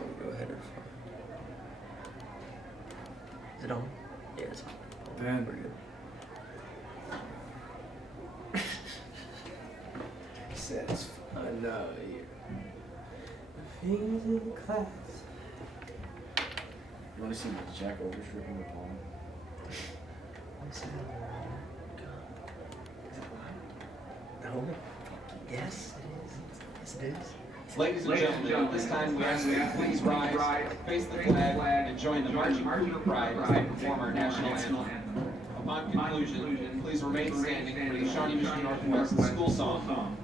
want to go ahead or front? Is it on? Yeah, it's on. Man, We're good. says another year. Things in class. You want to see Jack overstripping the palm? Is it live? No. Yes, it is. Yes, it is. Ladies and gentlemen, at this time we ask that you please rise, face the flag, and join the marching crew of pride as they perform our national anthem. Upon conclusion, please remain standing for the Shawnee Mission Northwest school song.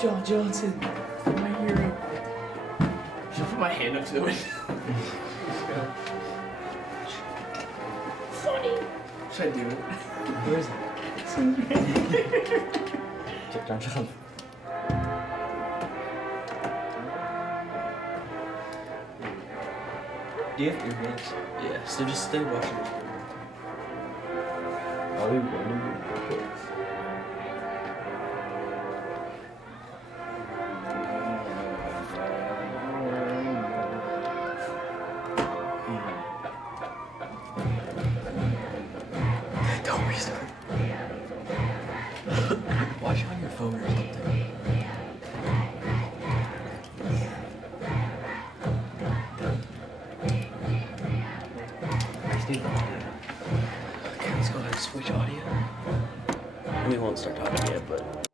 John Johnson, my hero. Should I put my hand up to the window? Funny. Should I do it? Where is it? Check down, John. Do you have earbuds? Yeah, so just stay watching. Are we running? Don't restart. Watch on your phone or something. Okay, let's go ahead and switch audio. We won't start talking yet, but.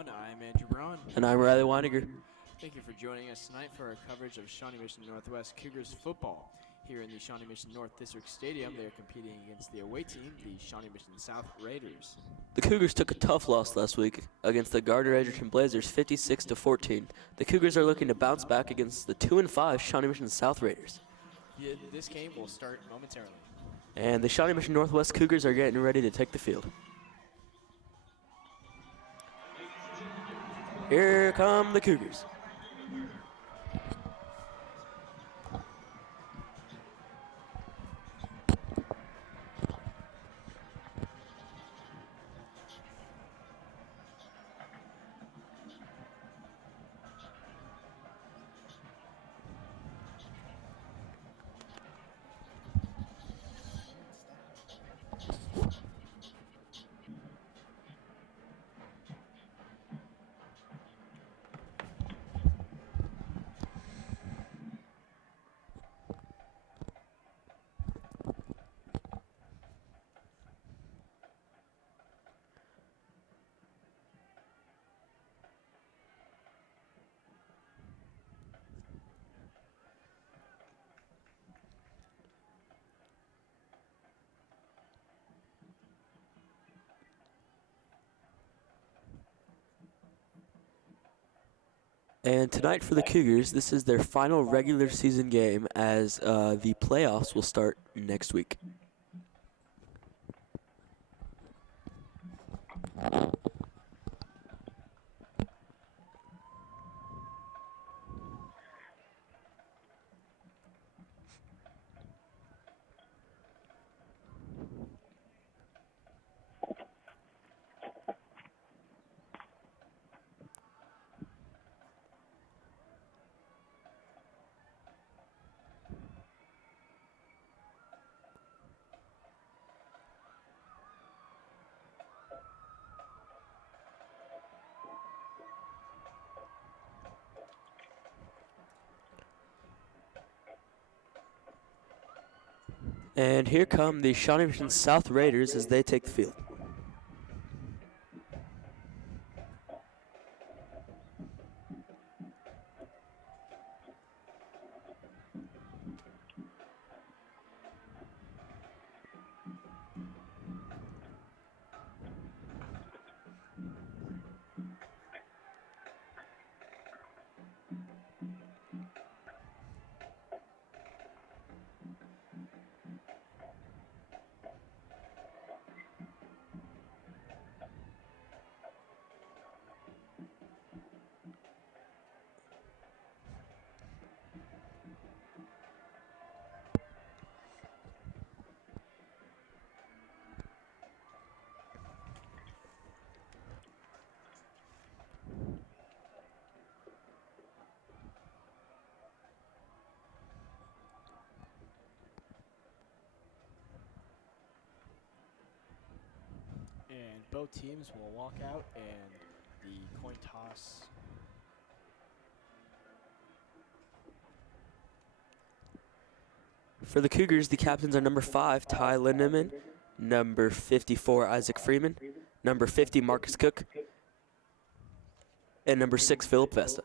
everyone. I'm Andrew Braun. And I'm Riley Weiniger. Thank you for joining us tonight for our coverage of Shawnee Mission Northwest Cougars football. Here in the Shawnee Mission North District Stadium, they are competing against the away team, the Shawnee Mission South Raiders. The Cougars took a tough loss last week against the Gardner-Edgerton Blazers 56-14. The Cougars are looking to bounce back against the 2-5 Shawnee Mission South Raiders. This game will start momentarily. And the Shawnee Mission Northwest Cougars are getting ready to take the field. Here come the Cougars. And tonight for the Cougars, this is their final regular season game as the playoffs will start next week. And here come the Shawnee Mission South Raiders as they take the field. And both teams will walk out and the coin toss. For the Cougars, the captains are number 5, Ty Lindemann, number 54, Isaac Freeman, number 50, Marcus Cook, and number 6, Philip Vesta.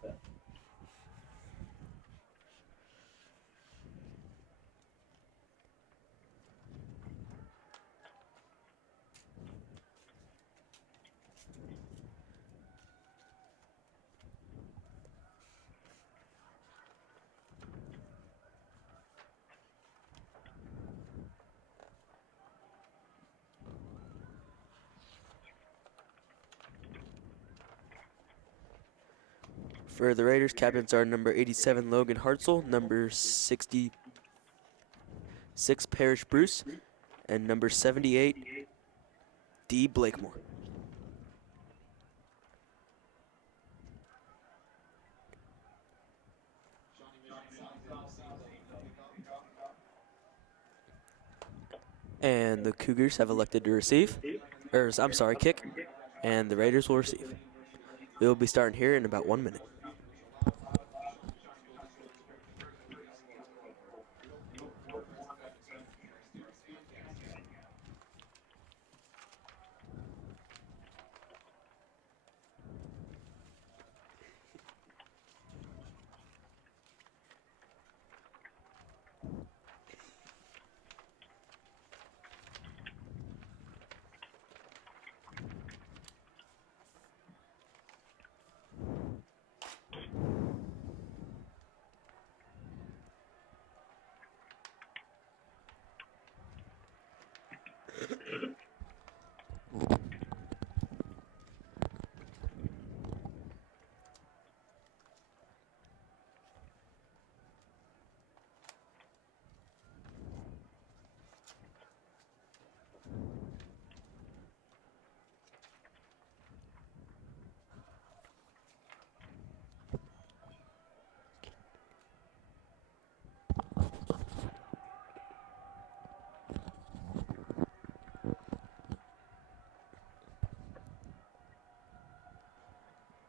For the Raiders, captains are number 87, Logan Hartzell, number 66, Parrish Bruce, and number 78, D. Blakemore. And the Cougars have elected to receive, kick, and the Raiders will receive. We will be starting here in about 1 minute.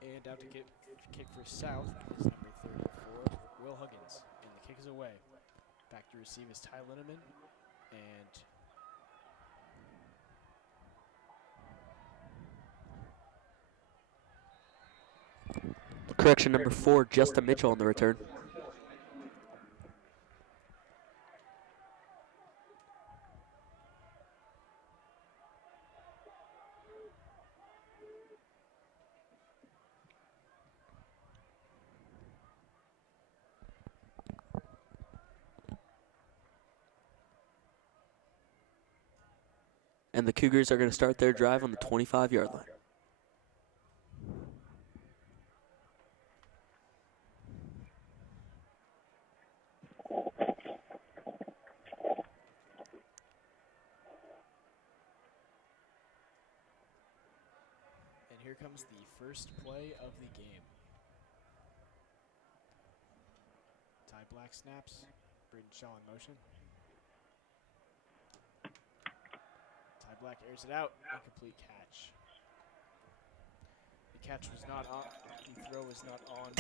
And out to kick for South is number 34, Will Huggins. And the kick is away. Back to receive is Ty Linneman. And Correction, number 4, Justin Mitchell on the return. And the Cougars are going to start their drive on the 25-yard line. And here comes the first play of the game. Ty Black snaps. Braden Shaw in motion. Ty Black airs it out. Incomplete catch. The catch was not on. The throw was not on.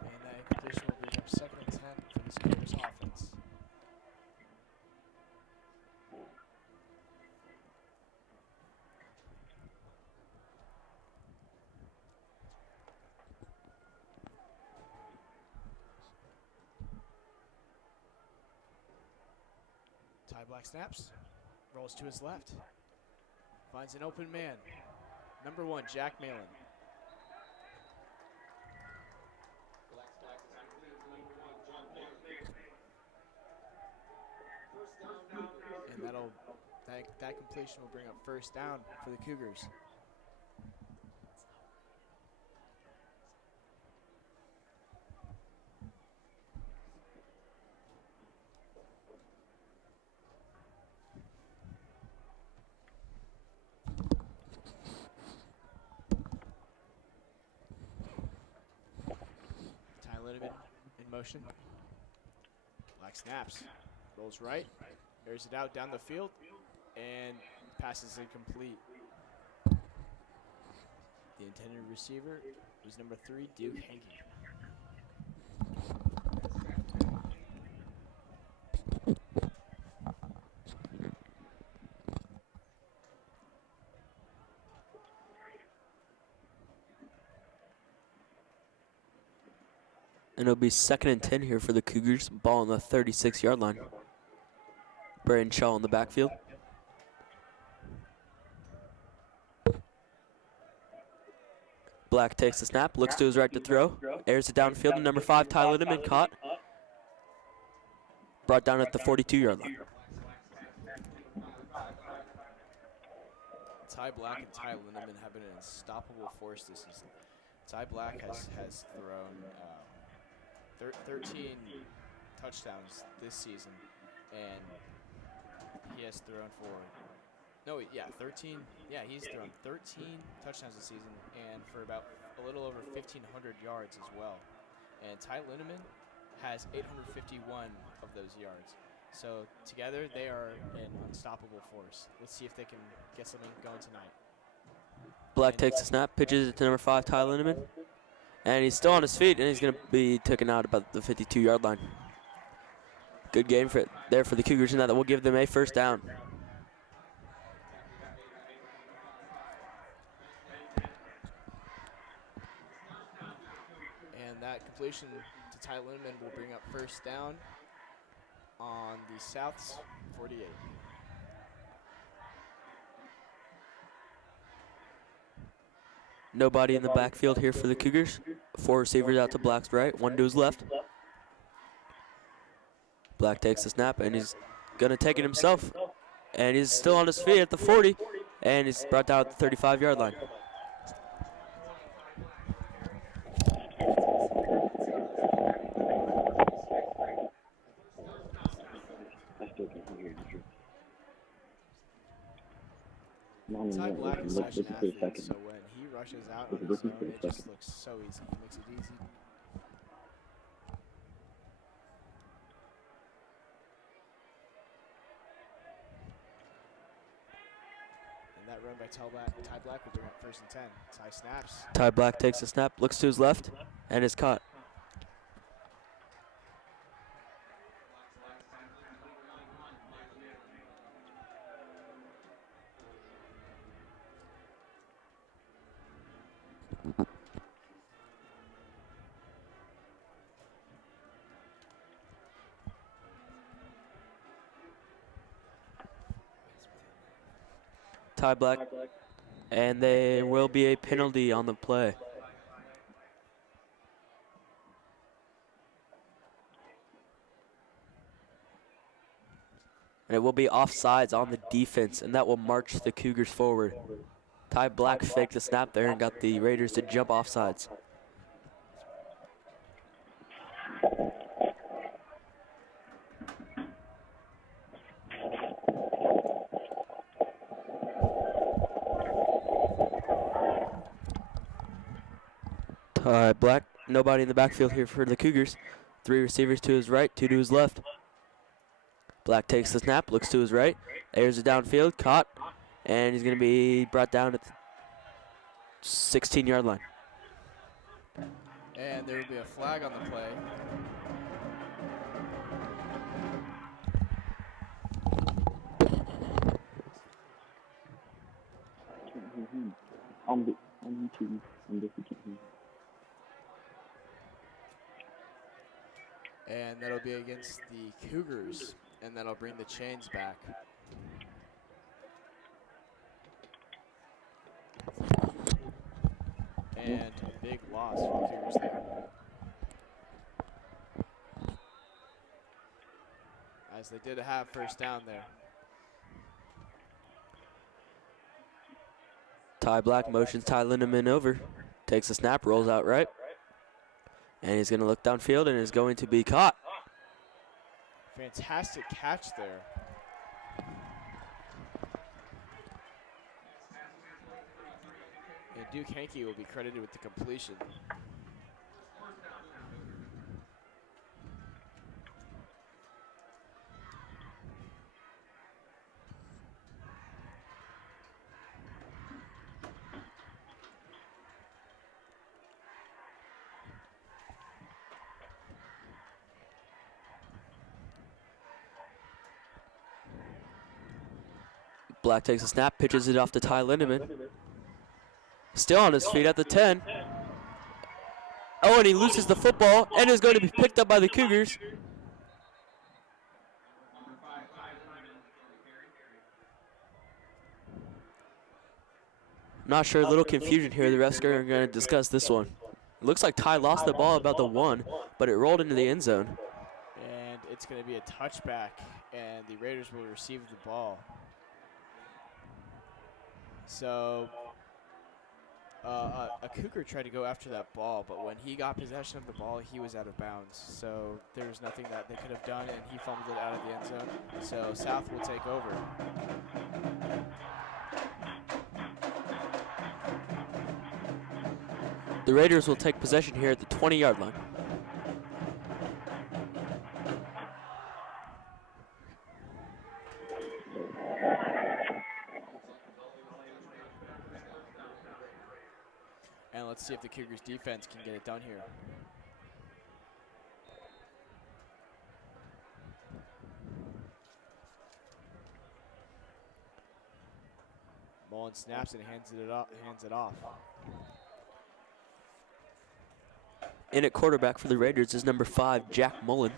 And that incompletion will bring up 2nd and 10 for the Cougars offense. Ty Black snaps, rolls to his left, finds an open man. Number 1, Jack Malin. And that completion will bring up 1st down for the Cougars. In motion. Black snaps. Rolls right. Airs it out down the field. And pass is incomplete. The intended receiver was number 3, Duke Hankey. And it'll be 2nd and 10 here for the Cougars. Ball on the 36-yard line. Braden Shaw in the backfield. Black takes the snap, looks to his right to throw. Airs it downfield to number 5, Ty Linneman, caught. Brought down at the 42-yard line. Ty Black and Ty Linneman have been an unstoppable force this season. Ty Black has thrown 13 touchdowns this season, and he has thrown for 13. Yeah, he's thrown 13 touchdowns this season, and for about a little over 1,500 yards as well. And Ty Linneman has 851 of those yards. So together, they are an unstoppable force. Let's see if they can get something going tonight. Black takes the snap, pitches it to number 5, Ty Linneman. And he's still on his feet, and he's going to be taken out about the 52-yard line. Good game for the Cougars, and that will give them a 1st down. And that completion to Ty Linneman will bring up 1st down on the South's 48. Nobody in the backfield here for the Cougars. 4 receivers out to Black's right, 1 to his left. Black takes the snap, and he's going to take it himself. And he's still on his feet at the 40, and he's brought down at the 35-yard line. Ty Black is such an athlete, so when he rushes out on his own, it just looks so easy. He makes it easy. And that run by Ty Black will bring up 1st and 10. Ty snaps. Ty Black takes the snap, looks to his left, and is caught. Ty Black, and there will be a penalty on the play. And it will be offsides on the defense, and that will march the Cougars forward. Ty Black faked the snap there and got the Raiders to jump offsides. Ty Black, nobody in the backfield here for the Cougars. 3 receivers to his right, 2 to his left. Black takes the snap, looks to his right, airs it downfield, caught, and he's going to be brought down at the 16-yard line. And there will be a flag on the play. And that'll be against the Cougars, and that'll bring the chains back. And a big loss for the Cougars there. As they did have 1st down there. Ty Black motions Ty Lindemann over, takes a snap, rolls out right, and he's going to look downfield and is going to be caught. Fantastic catch there. And Duke Hankey will be credited with the completion. Black takes a snap, pitches it off to Ty Lindemann. Still on his feet at the 10. Oh, and he loses the football and is going to be picked up by the Cougars. Not sure, a little confusion here. The refs are going to discuss this one. It looks like Ty lost the ball about the 1, but it rolled into the end zone. And it's going to be a touchback, and the Raiders will receive the ball. So a Cougar tried to go after that ball, but when he got possession of the ball, he was out of bounds. So there was nothing that they could have done, and he fumbled it out of the end zone. So South will take over. The Raiders will take possession here at the 20-yard line. And let's see if the Cougars defense can get it done here. Mullen snaps and hands it off. In at quarterback for the Raiders is number 5, Jack Mullen.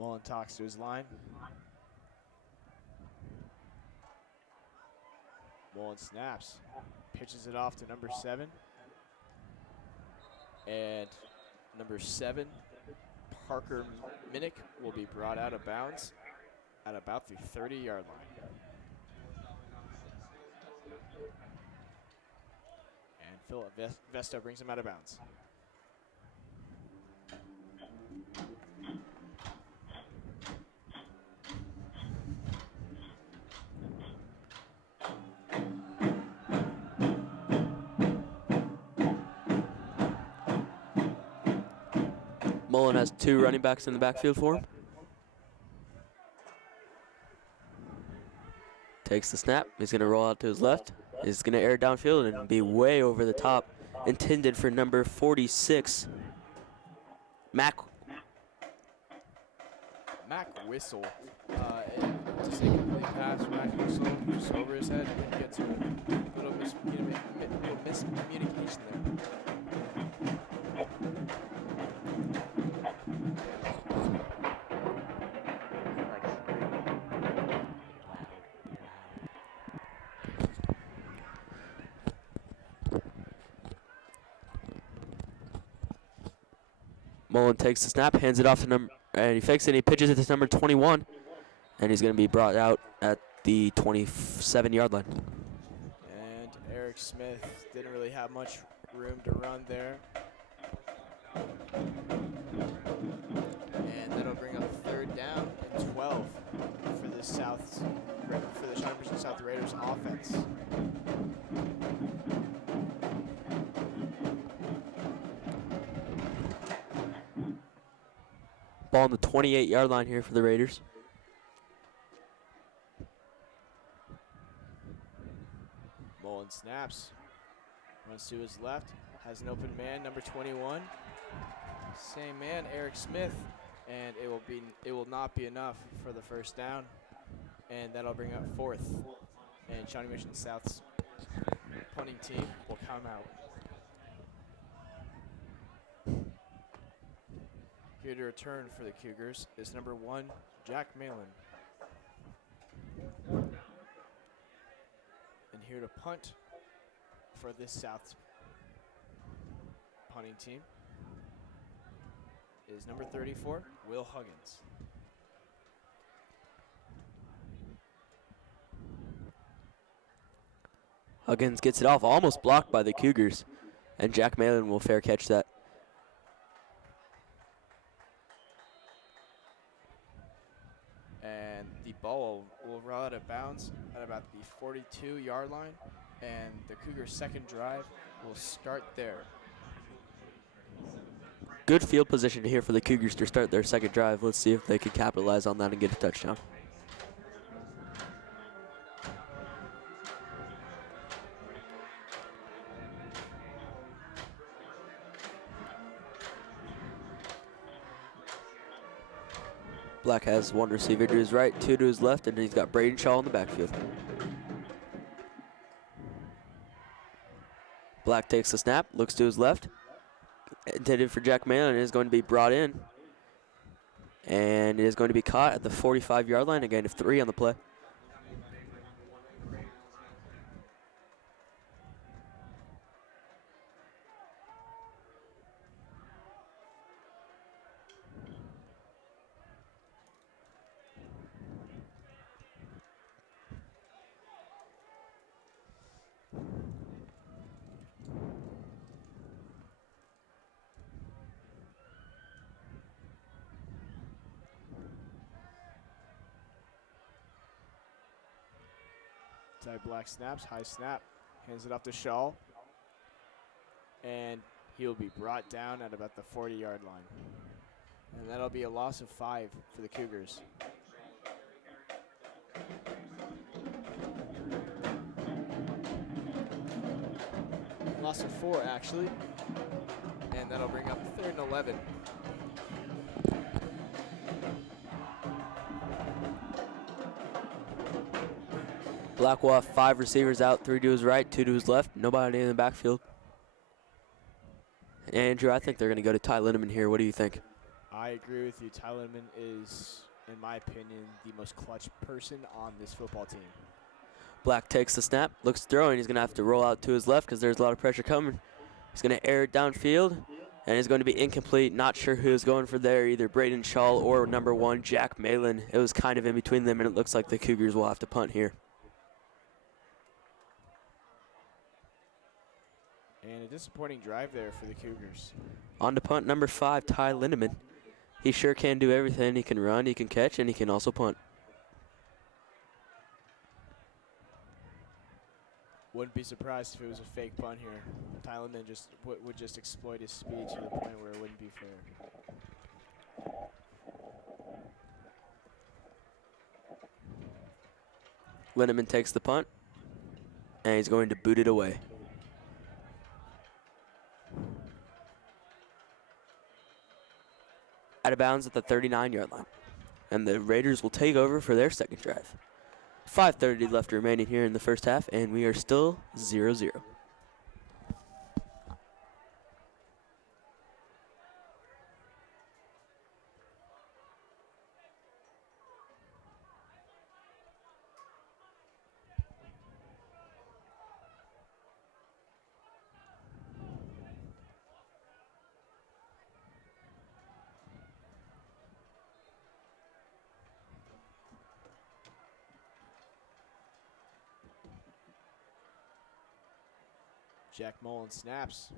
Mullen talks to his line. Mullen snaps, pitches it off to number 7. And number 7, Parker Minnick, will be brought out of bounds at about the 30-yard line. And Philip Vesta brings him out of bounds. Mullen has 2 running backs in the backfield for him. Takes the snap. He's going to roll out to his left. He's going to air it downfield and be way over the top. Intended for number 46, Mac Whistle. Just a complete pass. Mac Whistle just over his head. Didn't get to it. Little miscommunication there. Mullen takes the snap, hands it off to number, and he fakes it, and he pitches it to number 21, and he's going to be brought out at the 27-yard line. And Eric Smith didn't really have much room to run there. And that'll bring up 3rd down and 12 for the Shawnee Mission South Raiders offense. Ball on the 28-yard line here for the Raiders. Mullen snaps, runs to his left, has an open man, number 21. Same man, Eric Smith, and it will not be enough for the 1st down, and that'll bring up 4th. And Shawnee Mission South's punting team will come out. Here to return for the Cougars is number 1, Jack Malin. And here to punt for this South punting team is number 34, Will Huggins. Huggins gets it off, almost blocked by the Cougars, and Jack Malin will fair catch that. And the ball will roll out of bounds at about the 42-yard line, and the Cougars' 2nd drive will start there. Good field position here for the Cougars to start their 2nd drive. Let's see if they can capitalize on that and get a touchdown. Black has 1 receiver to his right, 2 to his left, and he's got Braden Shaw in the backfield. Black takes the snap, looks to his left. Intended for Jack Malin, is going to be brought in. And it is going to be caught at the 45-yard line, a gain of 3 on the play. Ty Black snaps, high snap, hands it off to Shaw. And he'll be brought down at about the 40-yard line. And that'll be a loss of 5 for the Cougars. Loss of 4, actually. And that'll bring up 3rd and 11. Black will have 5 receivers out, 3 to his right, 2 to his left, nobody in the backfield. Andrew, I think they're going to go to Ty Lindeman here. What do you think? I agree with you. Tyler Lindemann is, in my opinion, the most clutch person on this football team. Black takes the snap, looks throwing. He's going to have to roll out to his left because there's a lot of pressure coming. He's going to air it downfield, and it's going to be incomplete. Not sure who's going for there, either Braden Shaw or number 1, Jack Malin. It was kind of in between them, and it looks like the Cougars will have to punt here. And a disappointing drive there for the Cougars. On to punt number 5, Ty Lindemann. He sure can do everything. He can run, he can catch, and he can also punt. Wouldn't be surprised if it was a fake punt here. Tyler Lindemann just would just exploit his speed to the point where it wouldn't be fair. Lindemann takes the punt, and he's going to boot it away. Out of bounds at the 39-yard line. And the Raiders will take over for their second drive. 5:30 left remaining here in the first half, and we are still 0-0. Jack Mullen snaps.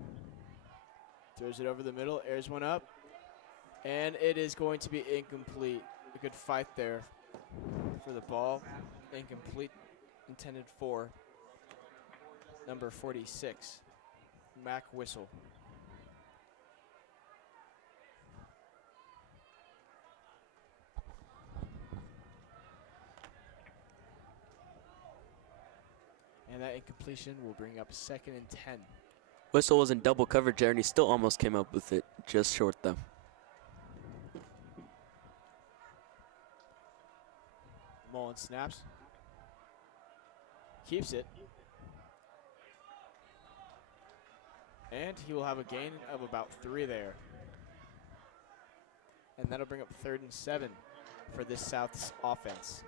Throws it over the middle, airs one up. And it is going to be incomplete. A good fight there for the ball. Incomplete, intended for number 46, Mac Whistle. And that incompletion will bring up 2nd and 10. Whistle was in double coverage there, and he still almost came up with it, just short though. Mullen snaps. Keeps it. And he will have a gain of about 3 there. And that'll bring up 3rd and 7 for this South's offense.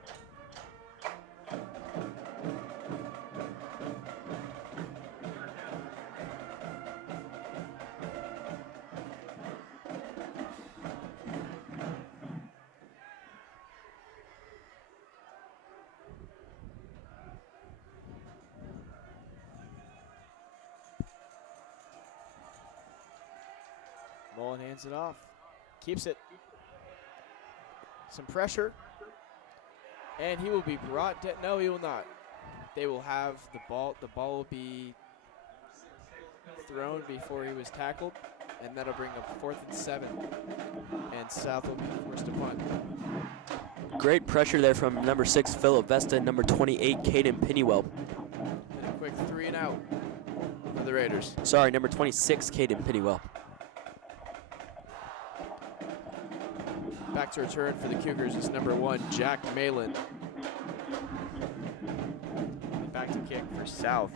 Mullen hands it off. Keeps it. Some pressure. And he will be brought down. No, he will not. They will have the ball. The ball will be thrown before he was tackled. And that'll bring up 4th and 7. And South will be forced to punt. Great pressure there from number 6, Philip Vesta, and number 28, Caden Pennywell. And a quick 3 and out for the Raiders. Sorry, number 26, Caden Pennywell. Back to return for the Cougars is number 1, Jack Malin. Back to kick for South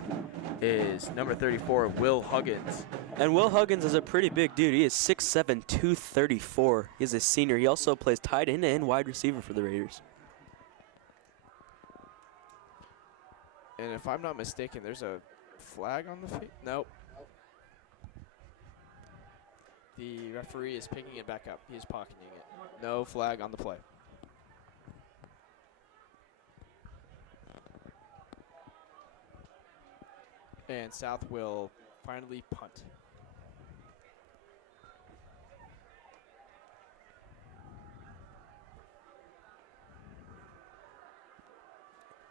is number 34, Will Huggins. And Will Huggins is a pretty big dude. He is 6'7", 234. He's a senior. He also plays tight end and wide receiver for the Raiders. And if I'm not mistaken, there's a flag on the field. Nope. The referee is picking it back up. He is pocketing it. No flag on the play. And South will finally punt.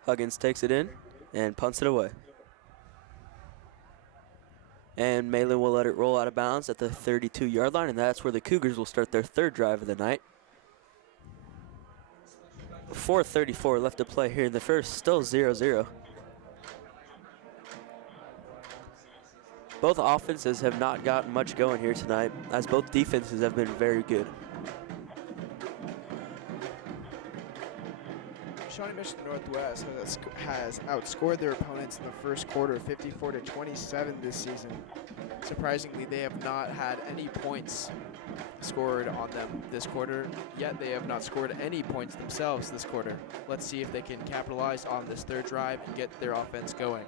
Huggins takes it in and punts it away. And Malin will let it roll out of bounds at the 32-yard line, and that's where the Cougars will start their 3rd drive of the night. 4:34 left to play here in the first, still 0-0. Both offenses have not gotten much going here tonight, as both defenses have been very good. Shawnee Mission Northwest has outscored their opponents in the first quarter 54-27 this season. Surprisingly, they have not had any points scored on them this quarter, yet they have not scored any points themselves this quarter. Let's see if they can capitalize on this third drive and get their offense going.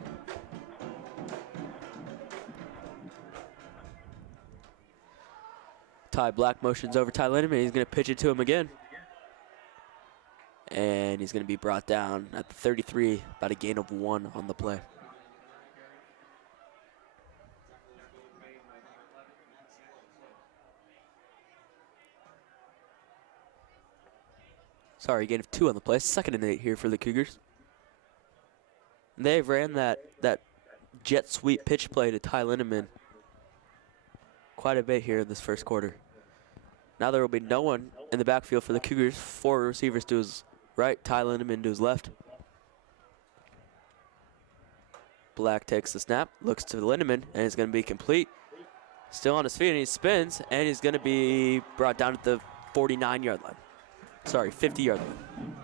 Ty Black motions over Ty Lindemann. He's going to pitch it to him again. And he's going to be brought down at the 33, about a gain of 1 on the play. Sorry, gain of 2 on the play. 2nd and 8 here for the Cougars. And they've ran that jet sweep pitch play to Ty Lindemann quite a bit here in this first quarter. Now there will be no one in the backfield for the Cougars. 4 receivers to his right, Ty Lindemann to his left. Black takes the snap, looks to Lindemann, and it's going to be complete. Still on his feet, and he spins, and he's going to be brought down at the 49-yard line. Sorry, 50-yard line.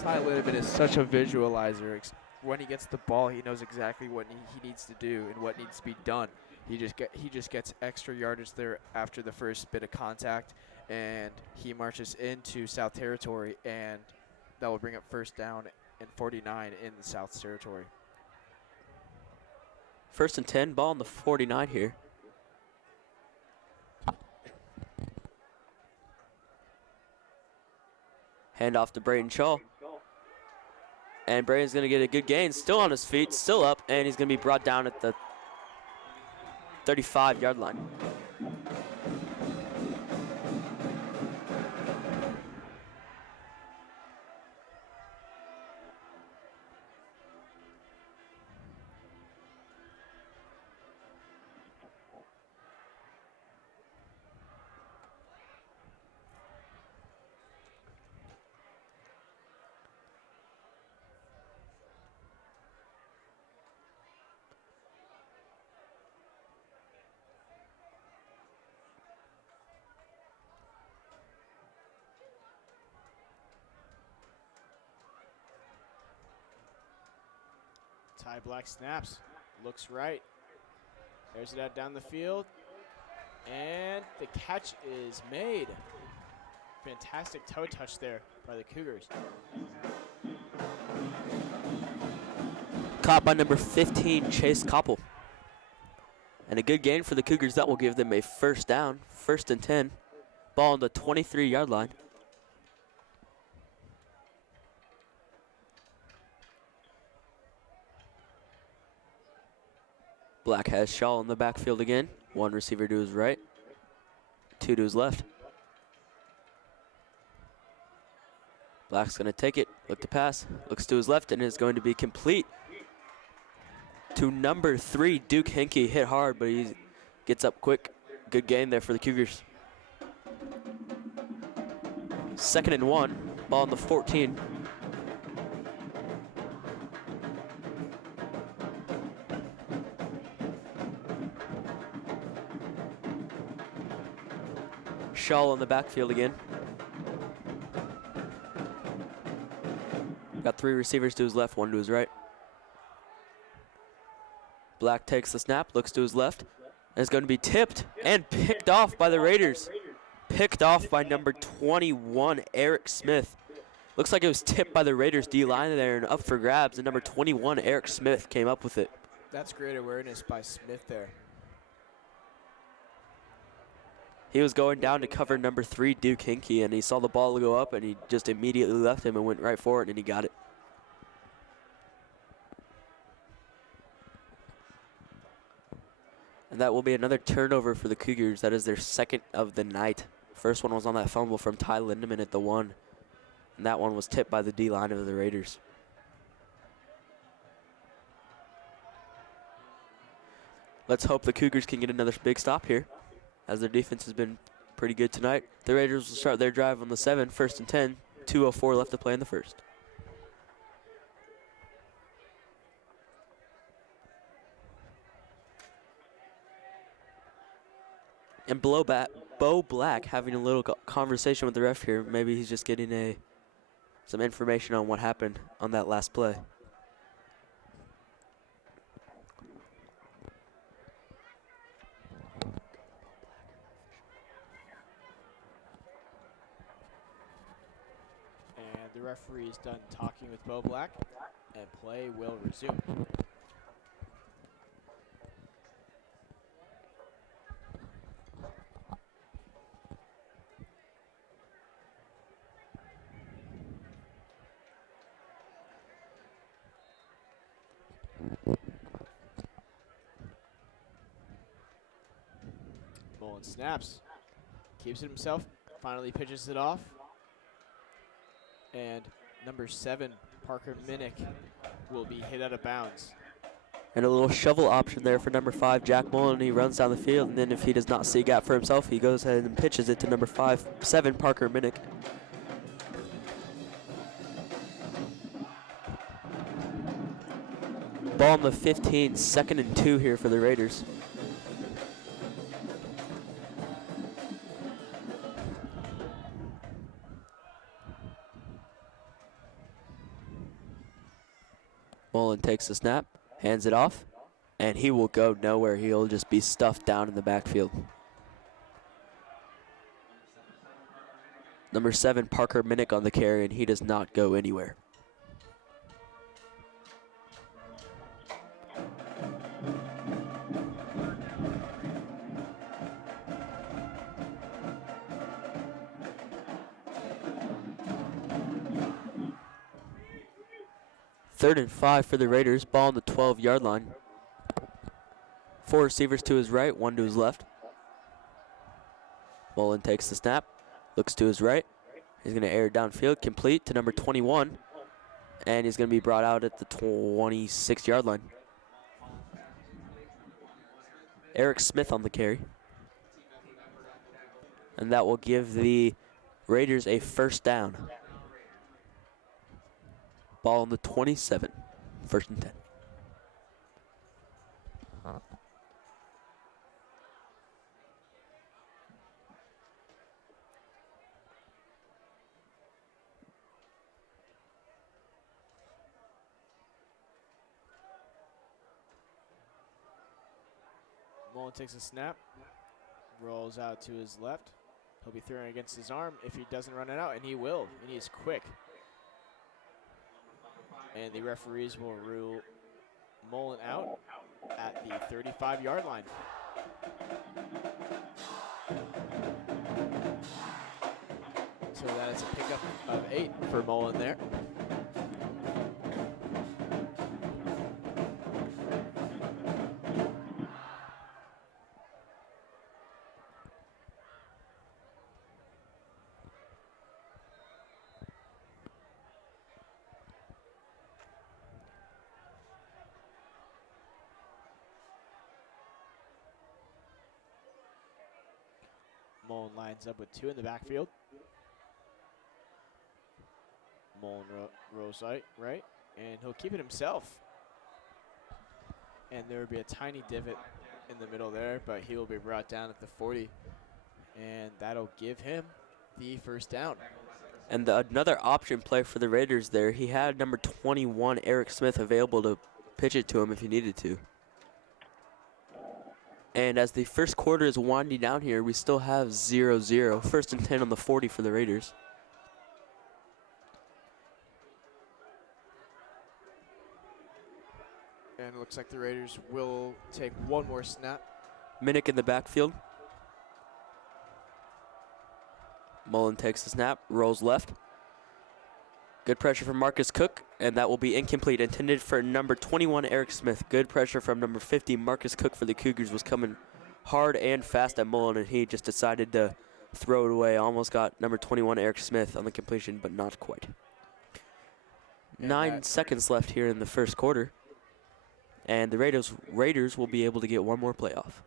Ty Lindemann is such a visualizer. When he gets the ball, he knows exactly what he needs to do and what needs to be done. He just gets extra yardage there after the first bit of contact, and he marches into South Territory, and that will bring up first down and 49 in the South Territory. 1st and 10, ball on the 49 here. Hand off to Braden Shaw. And Braden's going to get a good gain, still on his feet, still up, and he's going to be brought down at the 35-yard line. Ty Black snaps, looks right. There's it out down the field, and the catch is made. Fantastic toe touch there by the Cougars. Caught by number 15, Chase Koppel. And a good gain for the Cougars. That will give them a first down, 1st and 10. Ball on the 23-yard line. Black has Shaw in the backfield again. 1 receiver to his right, 2 to his left. Black's going to take it, look to pass, looks to his left, and is going to be complete to number 3, Duke Henke. Hit hard, but he gets up quick. Good gain there for the Cougars. 2nd and 1, ball on the 14. Shaw in the backfield again. Got 3 receivers to his left, 1 to his right. Black takes the snap, looks to his left, and is going to be tipped and picked off by the Raiders. Picked off by number 21, Eric Smith. Looks like it was tipped by the Raiders D-line there and up for grabs, and number 21, Eric Smith, came up with it. That's great awareness by Smith there. He was going down to cover number 3, Duke Henke, and he saw the ball go up, and he just immediately left him and went right for it, and he got it. And that will be another turnover for the Cougars. That is their 2nd of the night. First one was on that fumble from Ty Lindemann at the 1, and that one was tipped by the D-line of the Raiders. Let's hope the Cougars can get another big stop here, as their defense has been pretty good tonight. The Raiders will start their drive on the 7, 1st and 10, 2:04 left to play in the first. And Bo Black having a little conversation with the ref here. Maybe he's just getting some information on what happened on that last play. referee is done talking with Bo Black, and play will resume. Mullen snaps, keeps it himself, finally pitches it off. And number 7, Parker Minnick, will be hit out of bounds. And a little shovel option there for number 5, Jack Mullen. He runs down the field, and then if he does not see a gap for himself, he goes ahead and pitches it to number 7, Parker Minnick. Ball on the 15, 2nd and 2 here for the Raiders. Mullen takes the snap, hands it off, and he will go nowhere. He'll just be stuffed down in the backfield. Number 7, Parker Minnick on the carry, and he does not go anywhere. Third and 5 for the Raiders. Ball on the 12-yard line. 4 receivers to his right, 1 to his left. Mullen takes the snap, looks to his right. He's going to air downfield, complete to number 21. And he's going to be brought out at the 26-yard line. Eric Smith on the carry. And that will give the Raiders a first down. Ball on the 27, 1st and 10. Mullen takes a snap, rolls out to his left. He'll be throwing against his arm if he doesn't run it out, and he will, and he is quick. And the referees will rule Mullen out at the 35-yard line. So that is a pickup of 8 for Mullen there. Mullen lines up with 2 in the backfield. Mullen rolls right, and he'll keep it himself. And there will be a tiny divot in the middle there, but he will be brought down at the 40. And that'll give him the first down. And another option play for the Raiders there. He had number 21, Eric Smith, available to pitch it to him if he needed to. And as the first quarter is winding down here, we still have 0-0. 1st and 10 on the 40 for the Raiders. And it looks like the Raiders will take one more snap. Minnick in the backfield. Mullen takes the snap, rolls left. Good pressure from Marcus Cook, and that will be incomplete. Intended for number 21, Eric Smith. Good pressure from number 50, Marcus Cook for the Cougars. Was coming hard and fast at Mullen, and he just decided to throw it away. Almost got number 21, Eric Smith on the completion, but not quite. And 9 seconds left here in the first quarter, and the Raiders will be able to get one more play off.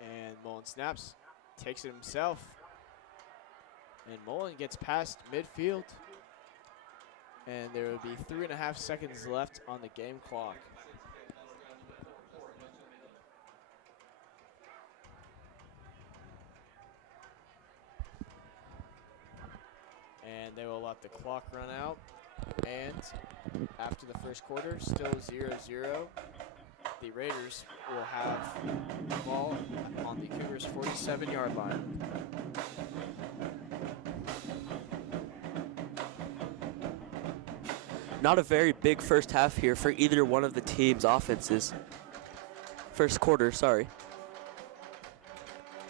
And Mullen snaps, takes it himself. And Mullen gets past midfield. And there will be 3.5 seconds left on the game clock. they will let the clock run out. And after the first quarter, still 0-0. The Raiders will have the ball on the Cougars' 47-yard line. Not a very big first half here for either one of the team's offenses. First quarter, sorry.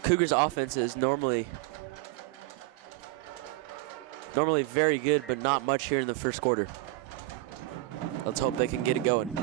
Cougars' offense is normally very good, but not much here in the first quarter. Let's hope they can get it going.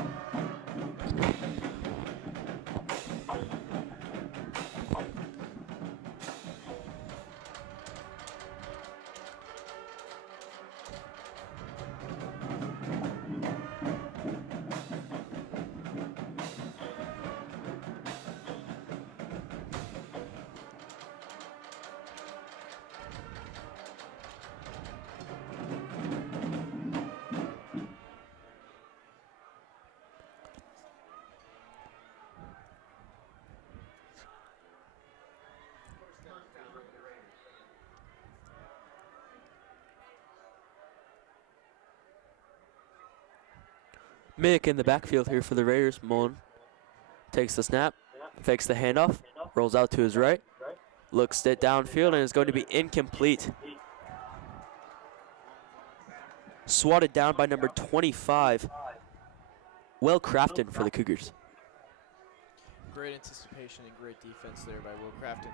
Mick in the backfield here for the Raiders. Mullen takes the snap, fakes the handoff, rolls out to his right, looks it downfield, and is going to be incomplete. Swatted down by number 25, Will Crafton for the Cougars. Great anticipation and great defense there by Will Crafton.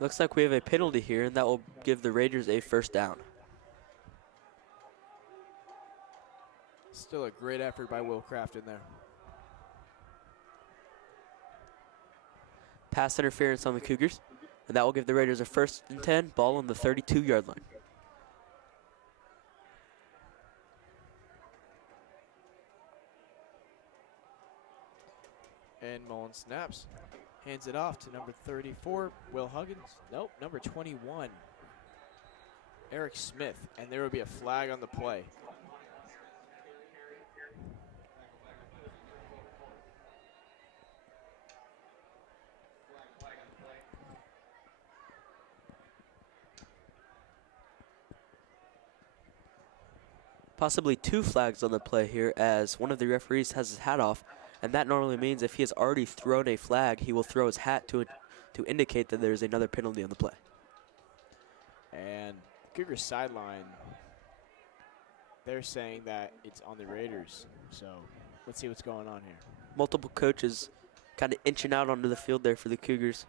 Looks like we have a penalty here, and that will give the Raiders a first down. Still a great effort by Will Crafton there. Pass interference on the Cougars, and that will give the Raiders a 1st and 10, ball on the 32-yard line. And Mullen snaps, hands it off to number 34, Will Huggins. Nope, number 21, Eric Smith. And there will be a flag on the play. Possibly 2 flags on the play here, as one of the referees has his hat off, and that normally means if he has already thrown a flag, he will throw his hat to indicate that there's another penalty on the play. And Cougars sideline, they're saying that it's on the Raiders. So let's see what's going on here. Multiple coaches kind of inching out onto the field there for the Cougars.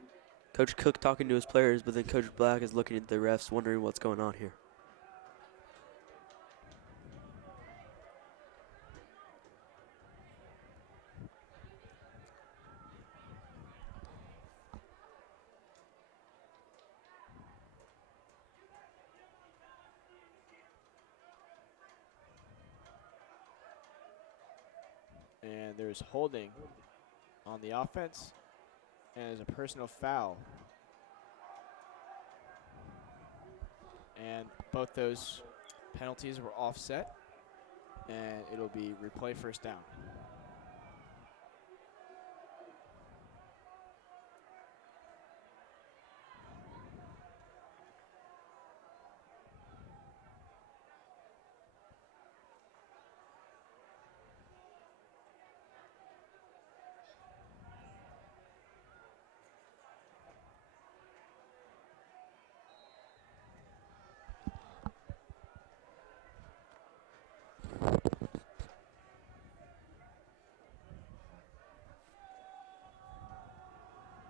Coach Cook talking to his players, but then Coach Black is looking at the refs, wondering what's going on here. And there's holding on the offense, and there's a personal foul. And both those penalties were offset, and it'll be replay first down.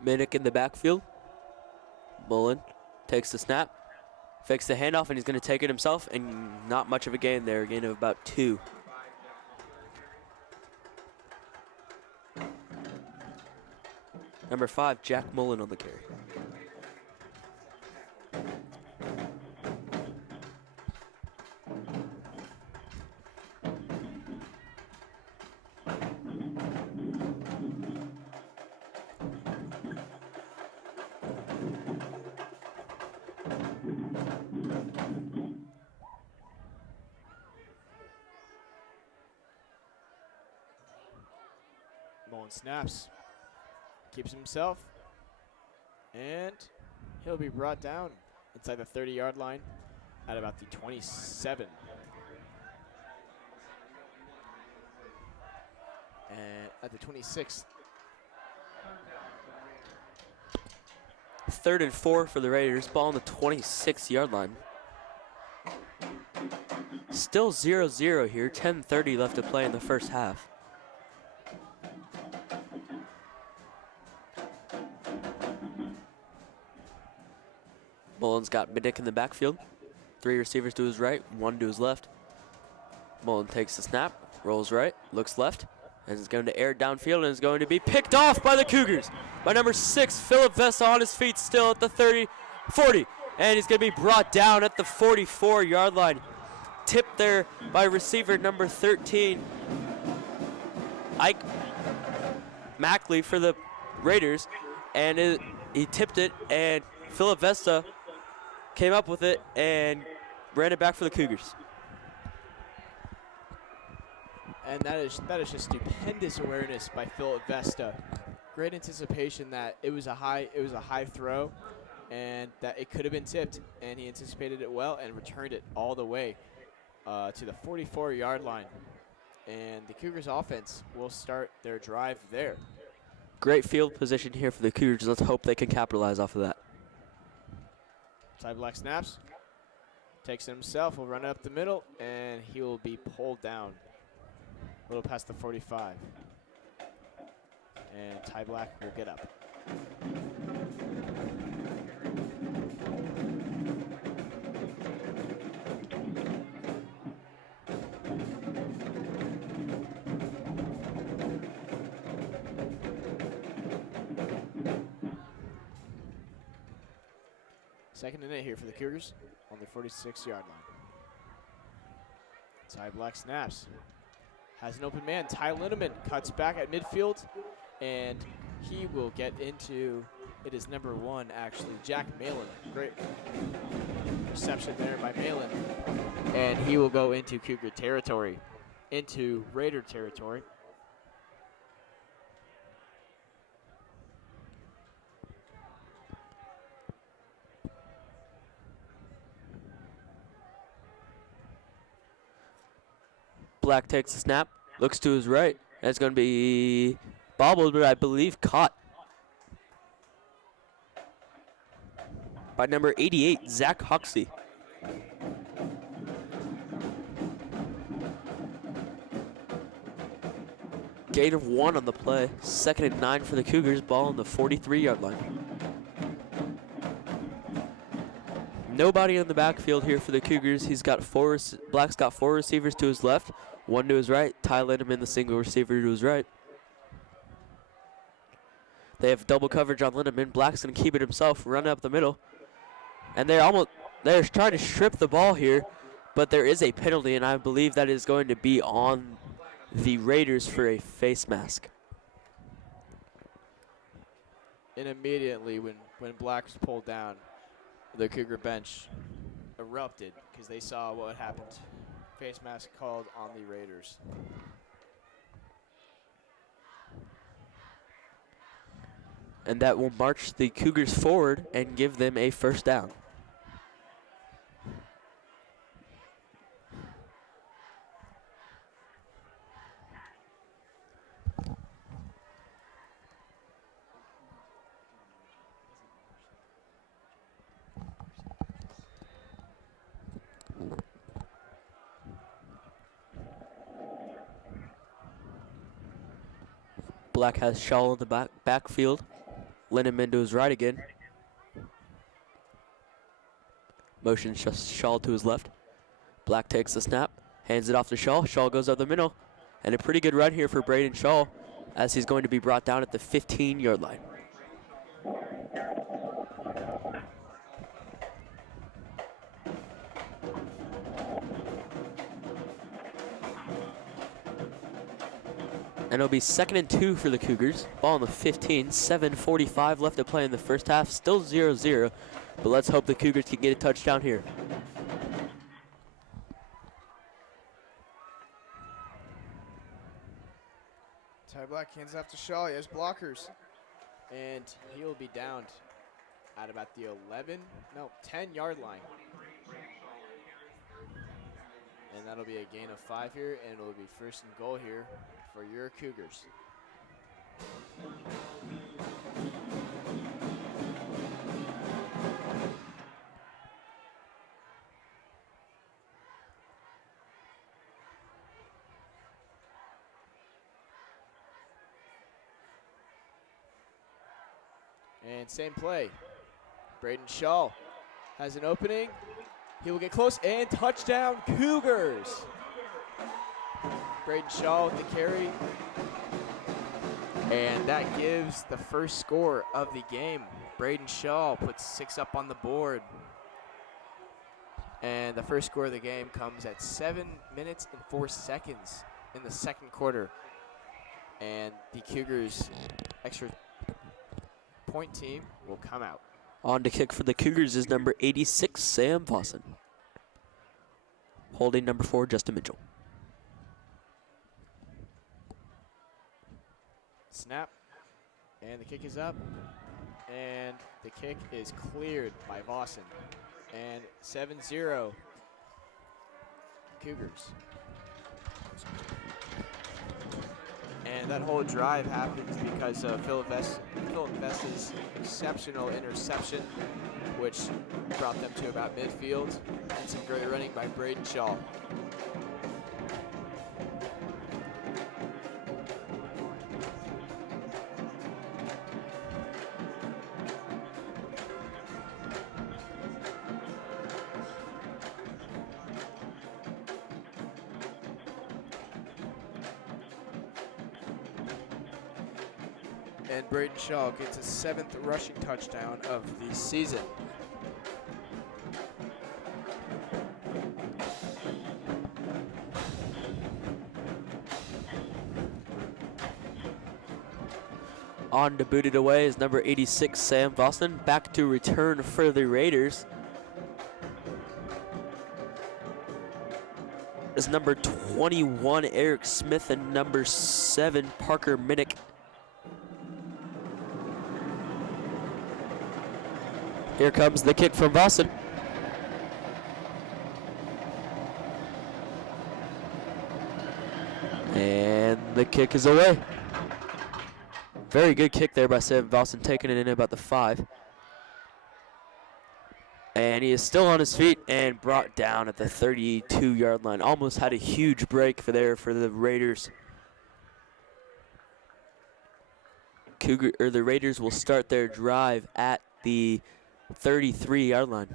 Minnick in the backfield. Mullen takes the snap, fakes the handoff, and he's going to take it himself, and not much of a gain there, a gain of about 2. Number 5, Jack Mullen on the carry. Mullen snaps. Keeps himself. And he'll be brought down inside the 30-yard line at about the 27. And at the 26. 3rd and 4 for the Raiders. Ball on the 26-yard line. Still 0-0 here. 10:30 left to play in the first half. Mullen's got Middick in the backfield. 3 receivers to his right, 1 to his left. Mullen takes the snap, rolls right, looks left, and is going to air it downfield and is going to be picked off by the Cougars. By number 6, Philip Vesta on his feet still at the 30, 40. And he's going to be brought down at the 44-yard line. Tipped there by receiver number 13, Ike Mackley for the Raiders. And he tipped it, and Philip Vesta came up with it and ran it back for the Cougars. And that is just stupendous awareness by Philip Vesta. Great anticipation that it was a high throw, and that it could have been tipped, and he anticipated it well and returned it all the way to the 44-yard line. And the Cougars offense will start their drive there. Great field position here for the Cougars. Let's hope they can capitalize off of that. Ty Black snaps, takes it himself, will run it up the middle, and he will be pulled down a little past the 45. And Ty Black will get up. Second and 8 here for the Cougars on the 46-yard line. Ty Black snaps. Has an open man. Ty Lindemann cuts back at midfield, and he will get into, it is number 1 actually, Jack Malin. Great reception there by Malin. And he will go into Cougar territory, into Raider territory. Black takes the snap, looks to his right, and it's going to be bobbled, but I believe caught by number 88, Zach Hoxie. Gain of 1 on the play. 2nd and 9 for the Cougars. Ball on the 43-yard line. Nobody in the backfield here for the Cougars. Black's got 4 receivers to his left, 1 to his right. Ty Lindemann, the single receiver to his right. They have double coverage on Lindemann. Black's going to keep it himself, run up the middle. And they're trying to strip the ball here, but there is a penalty, and I believe that is going to be on the Raiders for a face mask. And immediately when Black was pulled down, the Cougar bench erupted because they saw what happened. Face mask called on the Raiders. And that will march the Cougars forward and give them a first down. Black has Shaw in the backfield. Lindemann to his right again. Motion Shaw to his left. Black takes the snap, hands it off to Shaw. Shaw goes up the middle. And a pretty good run here for Braden Shaw as he's going to be brought down at the 15-yard line. And it'll be 2nd and 2 for the Cougars. Ball on the 15, 7:45 left to play in the first half. Still 0-0, but let's hope the Cougars can get a touchdown here. Ty Black back, hands off to Shaw. He has blockers. And he will be downed at about the 10-yard line. And that'll be a gain of 5 here, and it'll be first and goal here for your Cougars. And same play. Braden Shaw has an opening. He will get close, and touchdown, Cougars. Braden Shaw with the carry. And that gives the first score of the game. Braden Shaw puts 6 up on the board. And the first score of the game comes at 7 minutes and 4 seconds in the second quarter. And the Cougars extra point team will come out. On to kick for the Cougars is number 86, Sam Vossen. Holding number 4, Justin Mitchell. Snap, and the kick is up, and the kick is cleared by Vossen. And 7-0 Cougars. And that whole drive happens because of Phil Vesta's exceptional interception, which brought them to about midfield, and some great running by Braden Shaw. And Braden Shaw gets his 7th rushing touchdown of the season. On to boot it away is number 86, Sam Vossen. Back to return for the Raiders is number 21, Eric Smith, and number 7, Parker Minnick. Here comes the kick from Vossen. And the kick is away. Very good kick there by Sam Vossen, taking it in about the 5. And he is still on his feet and brought down at the 32-yard line. Almost had a huge break for the Raiders. The Raiders will start their drive at the 33-yard line.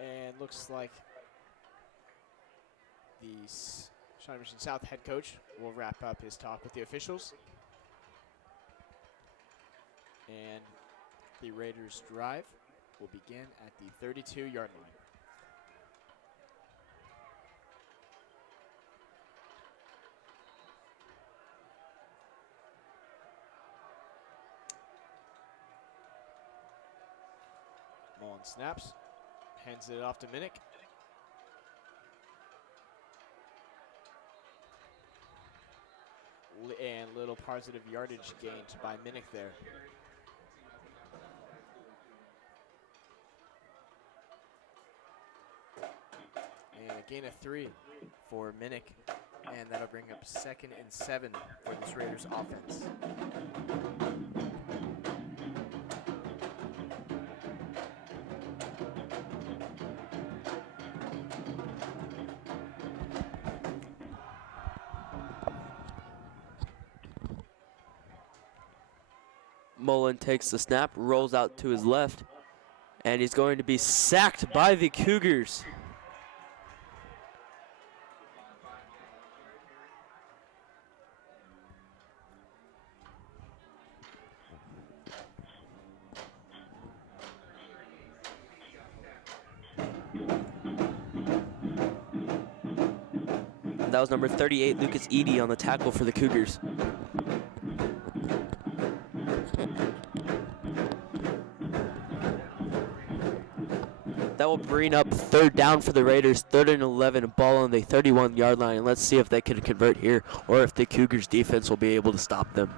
And looks like the Shawnee Mission South head coach will wrap up his talk with the officials. And the Raiders' drive will begin at the 32-yard line. Mullen snaps. Hands it off to Minnick. And little positive yardage gained by Minnick there. And a gain of 3 for Minnick. And that'll bring up 2nd and 7 for this Raiders offense. Mullen takes the snap, rolls out to his left, and he's going to be sacked by the Cougars. That was number 38, Lucas Eady, on the tackle for the Cougars. That will bring up third down for the Raiders, 3rd and 11, a ball on the 31-yard line. And let's see if they can convert here or if the Cougars defense will be able to stop them.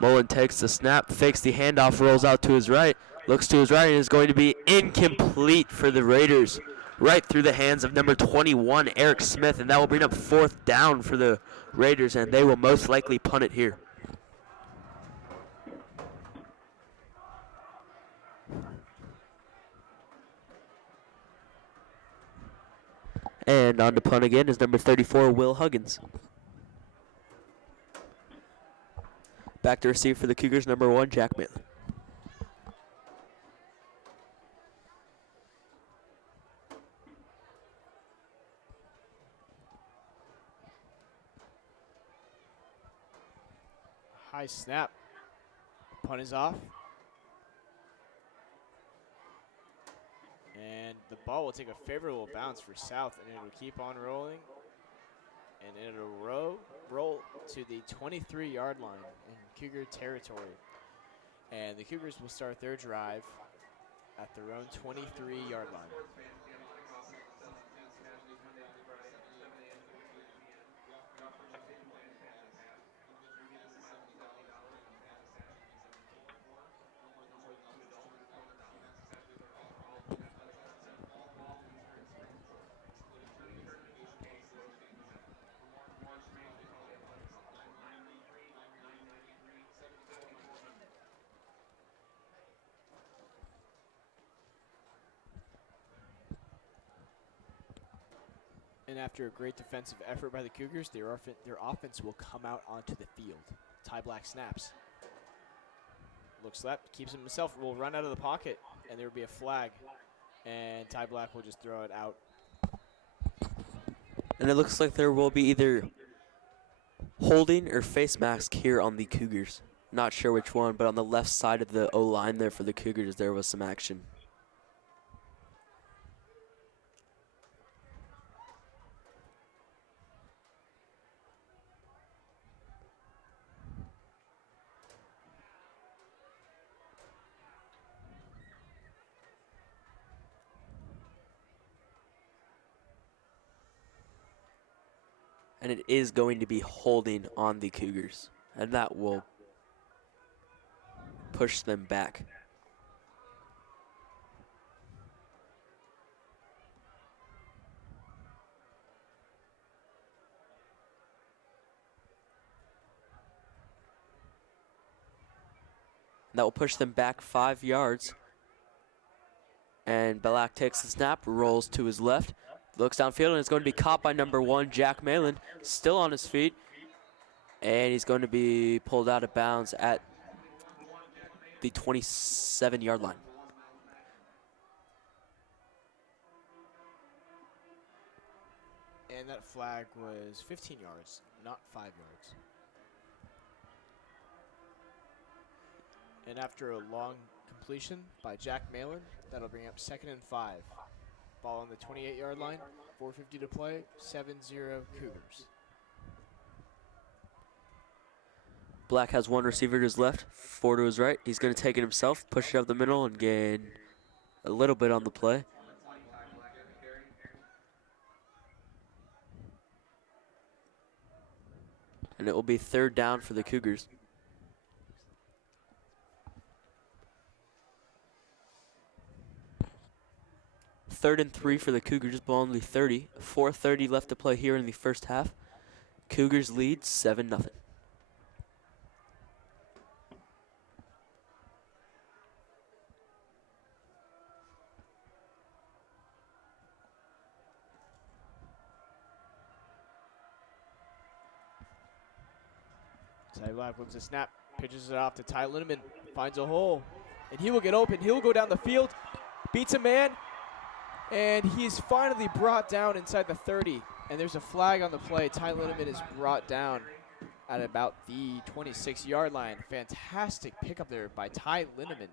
Mullen takes the snap, fakes the handoff, rolls out to his right, looks to his right, and is going to be incomplete for the Raiders. Right through the hands of number 21, Eric Smith, and that will bring up 4th down for the Raiders, and they will most likely punt it here. And on to punt again is number 34, Will Huggins. Back to receive for the Cougars, number 1, Jack Malin. High snap. Punt is off. And the ball will take a favorable bounce for South, and it'll keep on rolling. And it'll roll to the 23-yard line in Cougar territory. And the Cougars will start their drive at their own 23-yard line. And after a great defensive effort by the Cougars, their offense will come out onto the field. Ty Black snaps. Looks left, keeps him himself, will run out of the pocket, and there will be a flag. And Ty Black will just throw it out. And it looks like there will be either holding or face mask here on the Cougars. Not sure which one, but on the left side of the O-line there for the Cougars, there was some action. And it is going to be holding on the Cougars. And that will push them back. That will push them back 5 yards. And Black takes the snap, rolls to his left. Looks downfield, and it's going to be caught by number 1, Jack Malin, still on his feet. And he's going to be pulled out of bounds at the 27-yard line. And that flag was 15 yards, not 5 yards. And after a long completion by Jack Malin, that'll bring up 2nd and 5. Ball on the 28-yard line, 4:50 to play, 7-0 Cougars. Black has 1 receiver to his left, 4 to his right. He's going to take it himself, push it up the middle, and gain a little bit on the play. And it will be 3rd down for the Cougars. 3rd and 3 for the Cougars, ball on the 30. 4:30 left to play here in the first half. Cougars lead 7-0. Ty Black wins the snap, pitches it off to Ty Lindemann, finds a hole, and he will get open. He'll go down the field, beats a man, and he's finally brought down inside the 30. And there's a flag on the play. Ty Lindemann is brought down at about the 26-yard line. Fantastic pickup there by Ty Lindemann.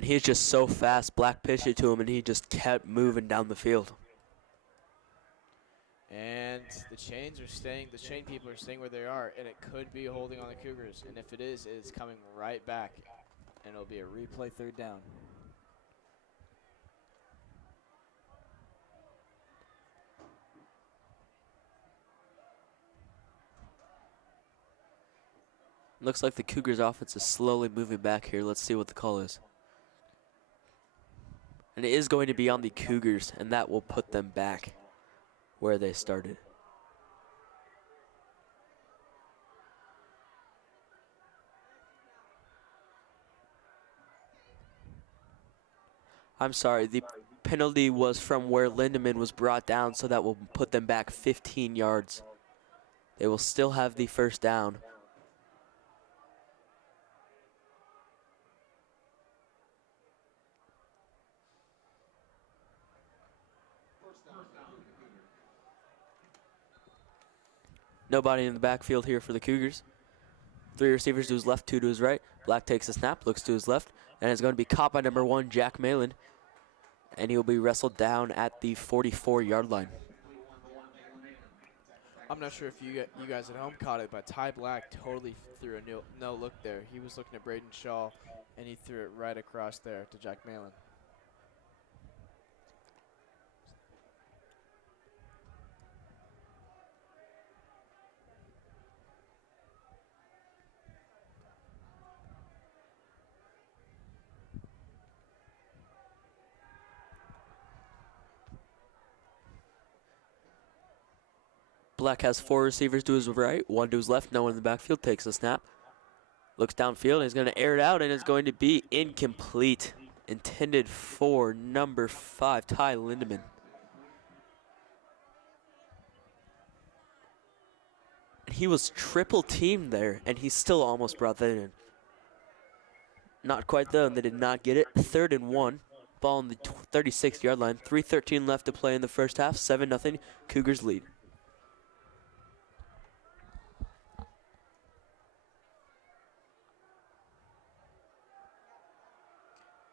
He's just so fast. Black pitched it to him, and he just kept moving down the field. And the chains are staying. The chain people are staying where they are, and it could be holding on the Cougars. And if it is, it's coming right back, and it'll be a replay third down. Looks like the Cougars offense is slowly moving back here. Let's see what the call is. And it is going to be on the Cougars, and that will put them back where they started. I'm sorry, the penalty was from where Lindemann was brought down, so that will put them back 15 yards. They will still have the first down. Nobody in the backfield here for the Cougars. 3 receivers to his left, 2 to his right. Black takes the snap, looks to his left, and is going to be caught by number 1, Jack Malin. And he will be wrestled down at the 44-yard line. I'm not sure if you guys at home caught it, but Ty Black totally threw a no look there. He was looking at Braden Shaw, and he threw it right across there to Jack Malin. Black has 4 receivers to his right, 1 to his left, no one in the backfield, takes the snap. Looks downfield, and he's going to air it out, and it's going to be incomplete. Intended for number 5, Ty Lindemann. And he was triple teamed there, and he still almost brought that in. Not quite though, and they did not get it. 3rd and 1, ball on the 36-yard line. 3:13 left to play in the first half, 7-0, Cougars lead.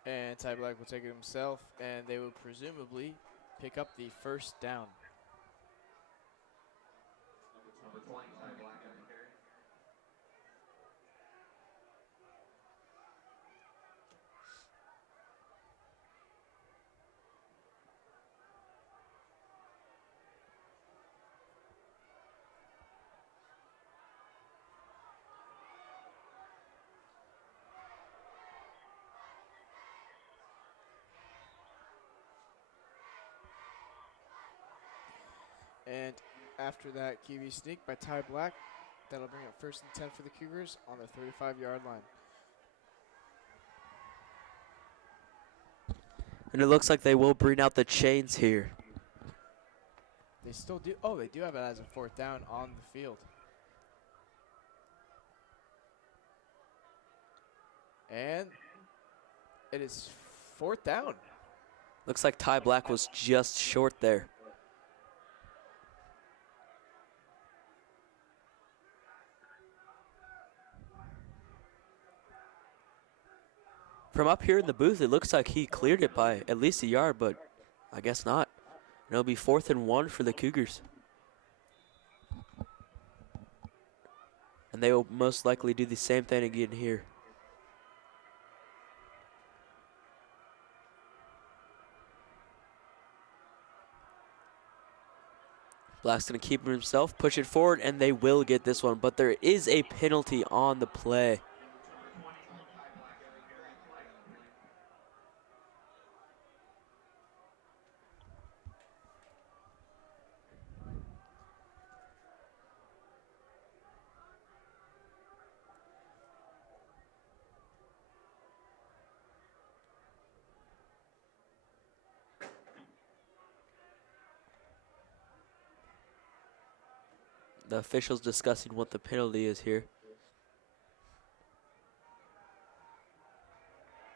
And Ty Black will take it himself, and they will presumably pick up the first down. And after that QB sneak by Ty Black, that'll bring up 1st and 10 for the Cougars on the 35-yard line. And it looks like they will bring out the chains here. They still do. Oh, they do have it as a 4th down on the field. And it is 4th down. Looks like Ty Black was just short there. From up here in the booth, it looks like he cleared it by at least a yard, but I guess not. And it'll be 4th and 1 for the Cougars. And they will most likely do the same thing again here. Black's going to keep it himself, push it forward, and they will get this one. But there is a penalty on the play. The officials discussing what the penalty is here.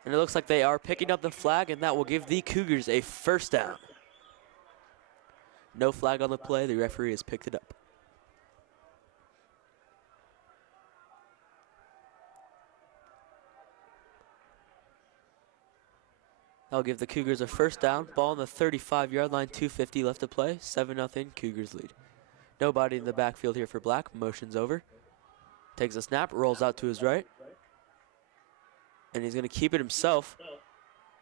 And it looks like they are picking up the flag, and that will give the Cougars a first down. No flag on the play. The referee has picked it up. That'll give the Cougars a first down. Ball on the 35-yard line, 2:50 left to play. 7-0 Cougars lead. Nobody in the backfield here for Black. Motions over. Takes a snap, rolls out to his right. And he's going to keep it himself.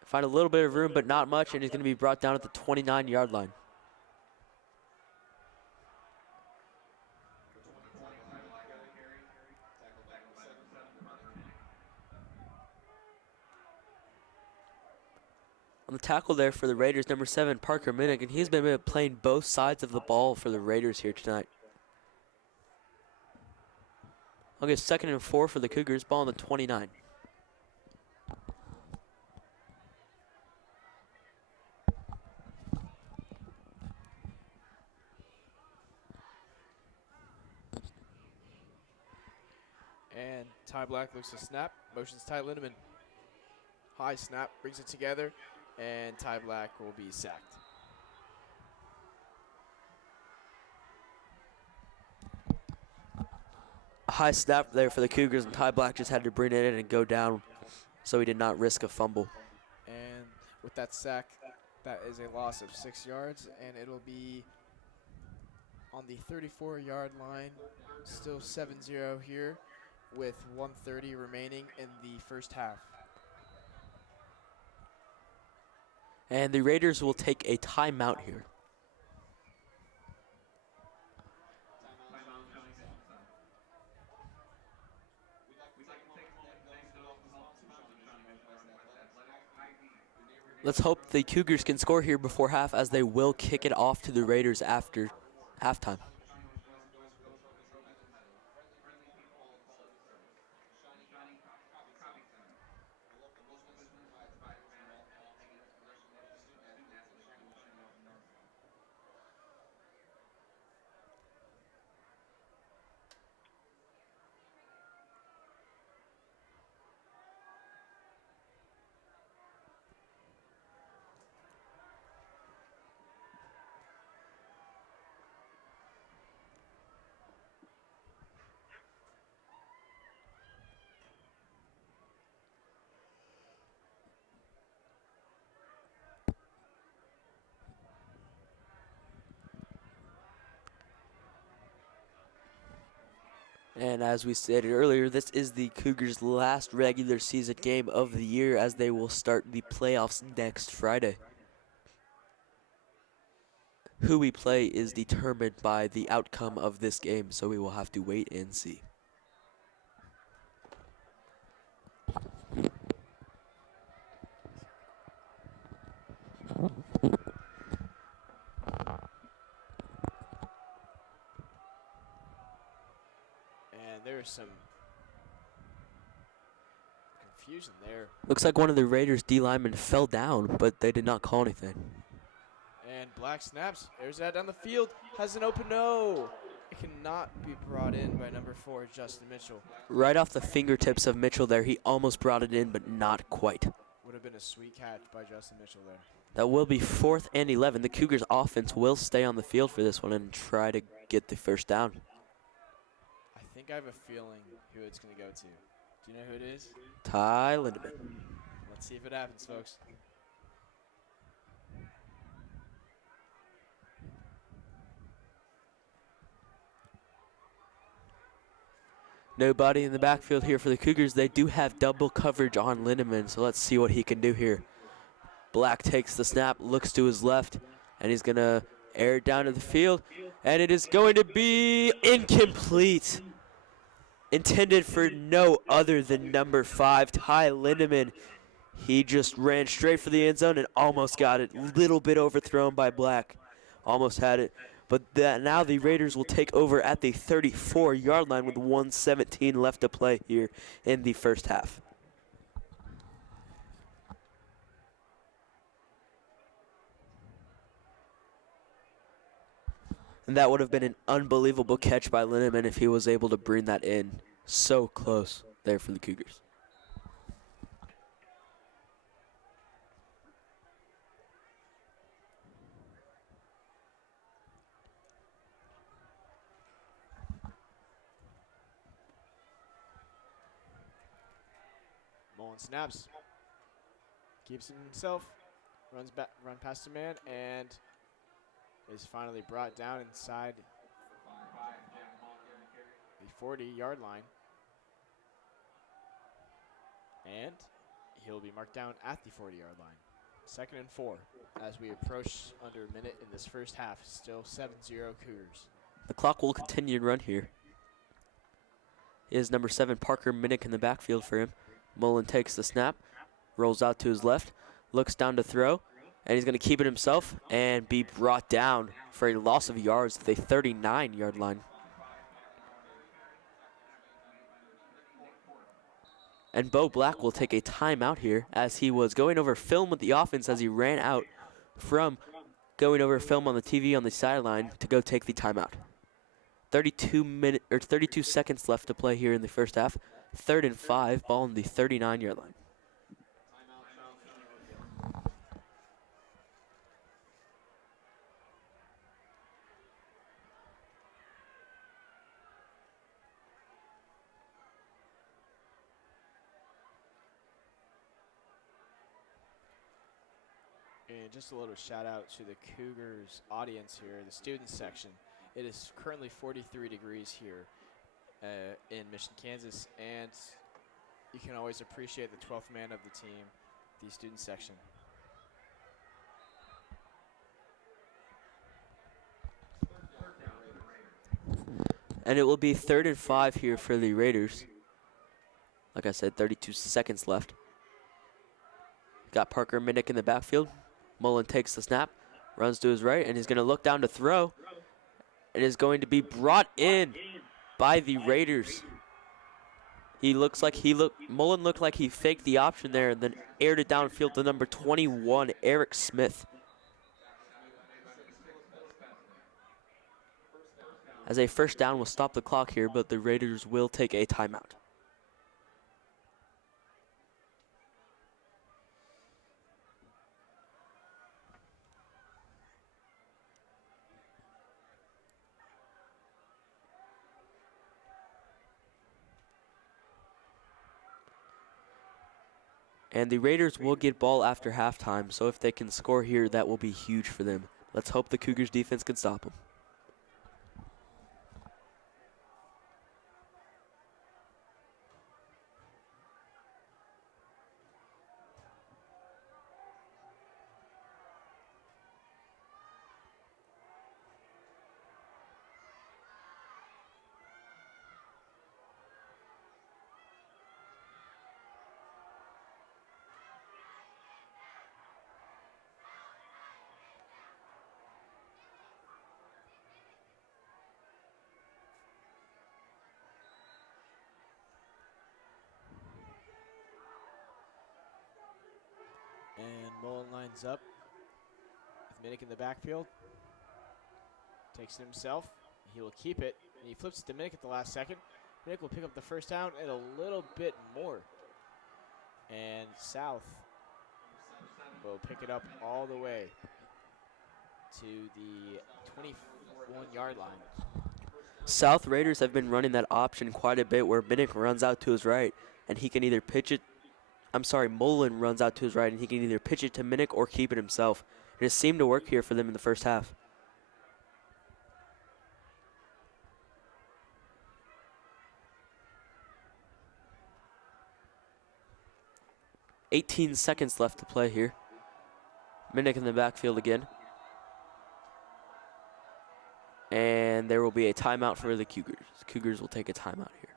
Find a little bit of room, but not much, and he's going to be brought down at the 29-yard line. On the tackle there for the Raiders, number 7, Parker Minnick, and he's been playing both sides of the ball for the Raiders here tonight. I'll get 2nd and 4 for the Cougars, ball on the 29. And Ty Black looks to snap, motions Ty Lindemann. High snap, brings it together, and Ty Black will be sacked. A high snap there for the Cougars, and Ty Black just had to bring it in and go down, so he did not risk a fumble. And with that sack, that is a loss of 6 yards, and it'll be on the 34-yard line, still 7-0 here, with 1:30 remaining in the first half. And the Raiders will take a timeout here. Let's hope the Cougars can score here before half, as they will kick it off to the Raiders after halftime. And as we stated earlier, this is the Cougars' last regular season game of the year, as they will start the playoffs next Friday. Who we play is determined by the outcome of this game, so we will have to wait and see. There's some confusion there. Looks like one of the Raiders' D linemen fell down, but they did not call anything. And Black snaps, airs that down the field, has an open no. It cannot be brought in by number 4, Justin Mitchell. Right off the fingertips of Mitchell there, he almost brought it in, but not quite. Would have been a sweet catch by Justin Mitchell there. That will be 4th and 11. The Cougars' offense will stay on the field for this one and try to get the first down. I think I have a feeling who it's going to go to. Do you know who it is? Ty Lindemann. Let's see if it happens, folks. Nobody in the backfield here for the Cougars. They do have double coverage on Lindemann, so let's see what he can do here. Black takes the snap, looks to his left, and he's going to air it down to the field, and it is going to be incomplete. Intended for no other than number 5, Ty Lindemann. He just ran straight for the end zone and almost got it. Little bit overthrown by Black. Almost had it. But now the Raiders will take over at the 34-yard line with 1:17 left to play here in the first half. And that would have been an unbelievable catch by Linneman if he was able to bring that in. So close there for the Cougars. Mullen snaps. Keeps it himself. Runs back, run past a man, and is finally brought down inside the 40-yard line. And he'll be marked down at the 40-yard line. 2nd and 4 as we approach under a minute in this first half. Still 7-0 Cougars. The clock will continue to run here. Is number 7 Parker Minnick in the backfield for him. Mullen takes the snap, rolls out to his left, looks down to throw, and he's going to keep it himself and be brought down for a loss of yards at the 39-yard line. And Bo Black will take a timeout here as he was going over film with the offense as he ran out from going over film on the TV on the sideline to go take the timeout. 32 seconds left to play here in the first half. 3rd and 5, ball on the 39-yard line. And just a little shout out to the Cougars audience here, the students section. It is currently 43 degrees here in Mission, Kansas, and you can always appreciate the 12th man of the team, the student section. And it will be 3rd and 5 here for the Raiders. Like I said, 32 seconds left. Got Parker Minnick in the backfield. Mullen takes the snap, runs to his right, and he's going to look down to throw. And is going to be brought in by the Raiders. Mullen looked like he faked the option there and then aired it downfield to number 21, Eric Smith. As a first down will stop the clock here, but the Raiders will take a timeout. And the Raiders will get ball after halftime, so if they can score here, that will be huge for them. Let's hope the Cougars defense can stop them. And Mullen lines up with Minnick in the backfield. Takes it himself. He will keep it. And he flips it to Minnick at the last second. Minnick will pick up the first down and a little bit more. And South will pick it up all the way to the 21-yard line. South Raiders have been running that option quite a bit where Minnick runs out to his right and he can either Mullen runs out to his right and he can either pitch it to Minnick or keep it himself. And it seemed to work here for them in the first half. $18 seconds left to play here. Minnick in the backfield again. And there will be a timeout for the Cougars. Cougars will take a timeout here.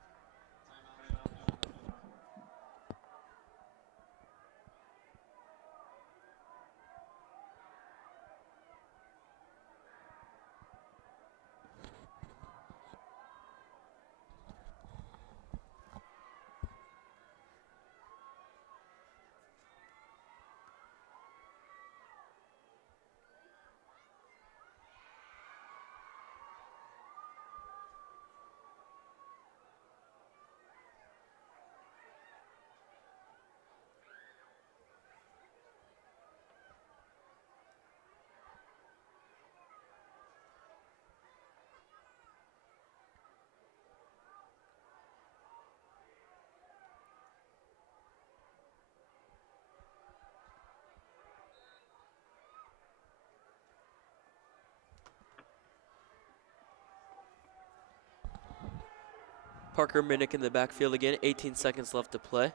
Parker Minnick in the backfield again. 18 seconds left to play.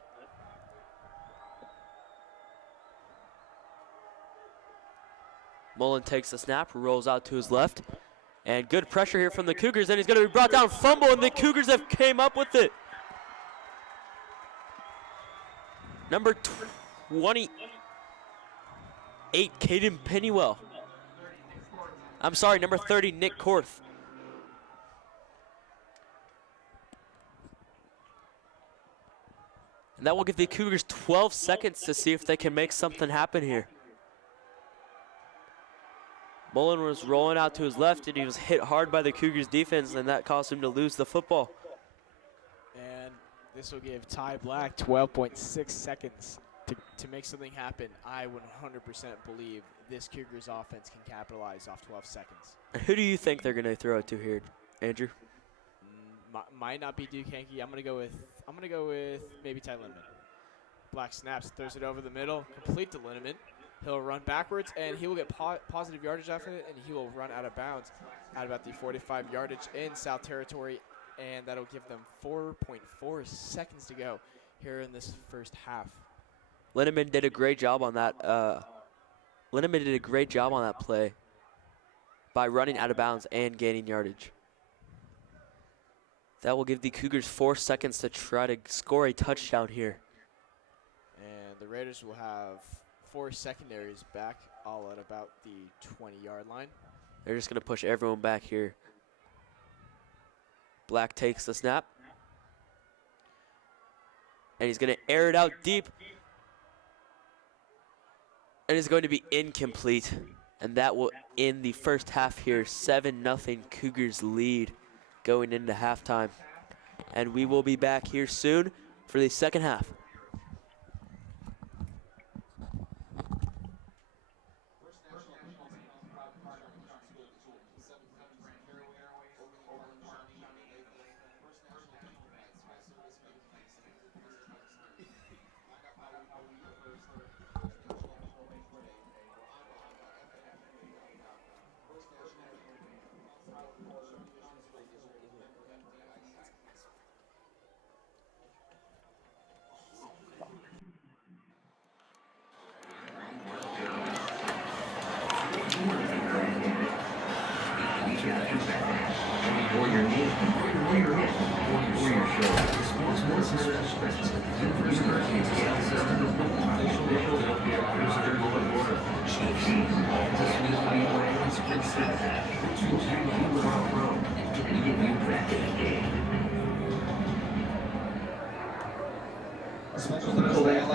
Mullen takes the snap, rolls out to his left. And good pressure here from the Cougars, and he's going to be brought down, fumble, and the Cougars have came up with it. Number 28, Caden Pennywell. I'm sorry, number 30, Nick Korth. And that will give the Cougars 12 seconds to see if they can make something happen here. Mullen was rolling out to his left, and he was hit hard by the Cougars defense, and that caused him to lose the football. And this will give Ty Black 12.6 seconds to make something happen. I 100% believe this Cougars offense can capitalize off 12 seconds. Who do you think they're going to throw it to here, Andrew? Might not be Duke Hankey. I'm gonna go with maybe Ty Lindeman. Black snaps, throws it over the middle, complete to Lindeman. He'll run backwards, and he will get positive yardage after it, and he will run out of bounds at about the 45 yardage in South Territory, and that'll give them 4.4 seconds to go here in this first half. Lindeman did a great job on that. Lindeman did a great job on that play by running out of bounds and gaining yardage. That will give the Cougars 4 seconds to try to score a touchdown here. And the Raiders will have 4 secondaries back, all at about the 20-yard line. They're just going to push everyone back here. Black takes the snap. And he's going to air it out deep. And it's going to be incomplete. And that will end the first half here. 7-0 Cougars lead going into halftime. And we will be back here soon for the second half.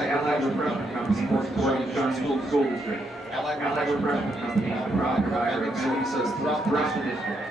Allied Refreshment Company, School District. Allied Refreshment Company, provider of services throughout the district.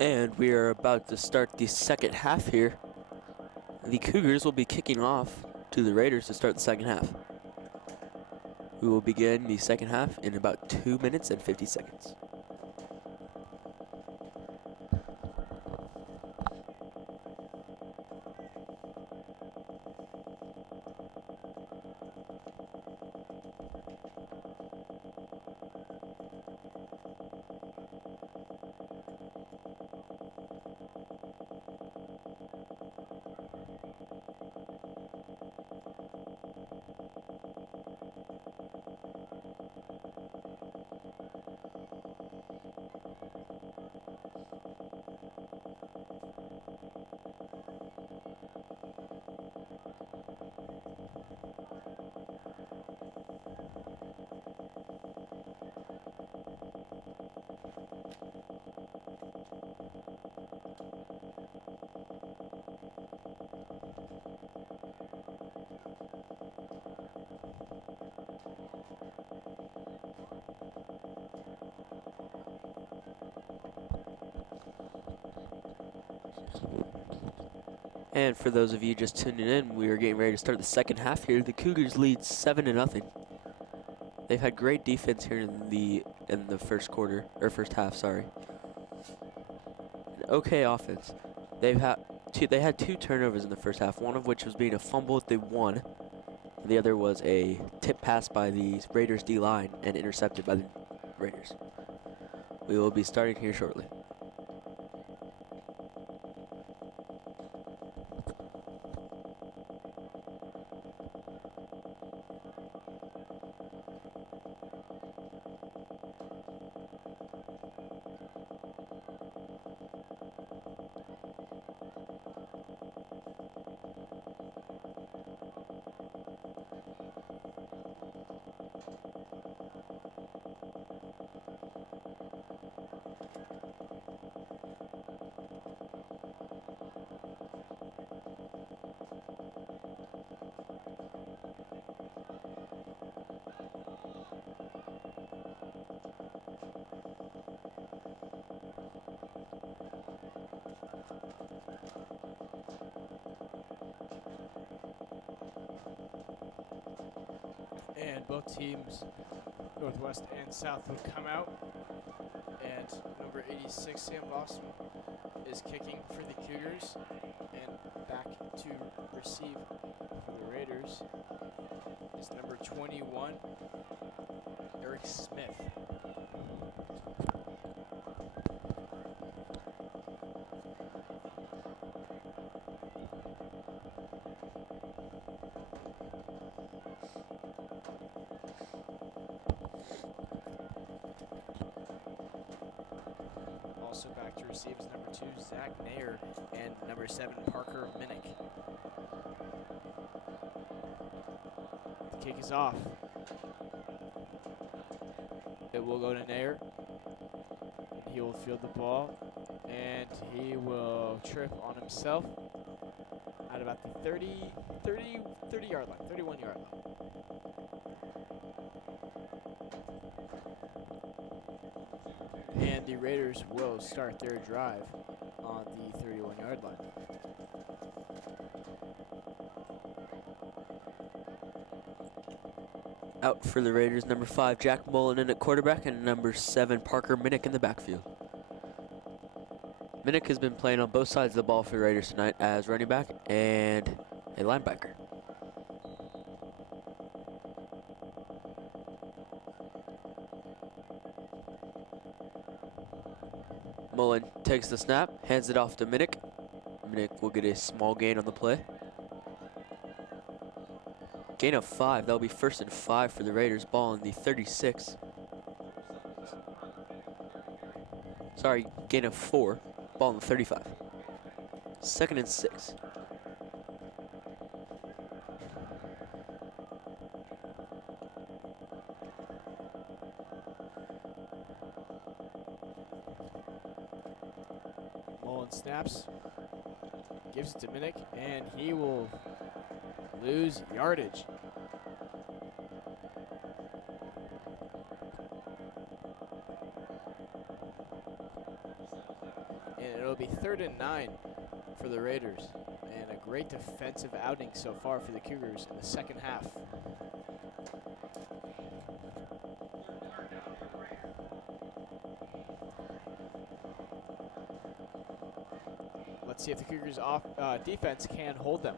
And we are about to start the second half here. The Cougars will be kicking off to the Raiders to start the second half. We will begin the second half in about 2 minutes and 50 seconds. And for those of you just tuning in, we are getting ready to start the second half here. The Cougars lead 7-0. They've had great defense here in the first quarter, or first half, sorry. An okay offense. They had 2 turnovers in the first half, one of which was being a fumble at the 1. The other was a tip pass by the Raiders D-line and intercepted by the Raiders. We will be starting here shortly. And both teams, Northwest and South, will come out. And number 86, Sam Boston, is kicking for the Cougars. And back to receive for the Raiders is number 21, Eric Smith. Also back to receive is number 2, Zach Nair, and number 7, Parker Minnick. The kick is off. It will go to Nair. And he will field the ball, and he will trip on himself at about the 30-yard line, 31-yard line. And the Raiders will start their drive on the 31-yard line. Out for the Raiders, number 5, Jack Mullen in at quarterback, and number 7, Parker Minnick in the backfield. Minnick has been playing on both sides of the ball for the Raiders tonight as running back and a linebacker. Mullen takes the snap, hands it off to Minnick. Minnick will get a small gain on the play. Gain of 5, that'll be 1st and 5 for the Raiders, ball on the 36. Sorry, gain of 4, ball on the 35. 2nd and 6. Mullen snaps, gives it to Minnick, and he will lose yardage. And it'll be 3rd and 9 for the Raiders. And a great defensive outing so far for the Cougars in the second half. Let's see if the Cougars defense can hold them.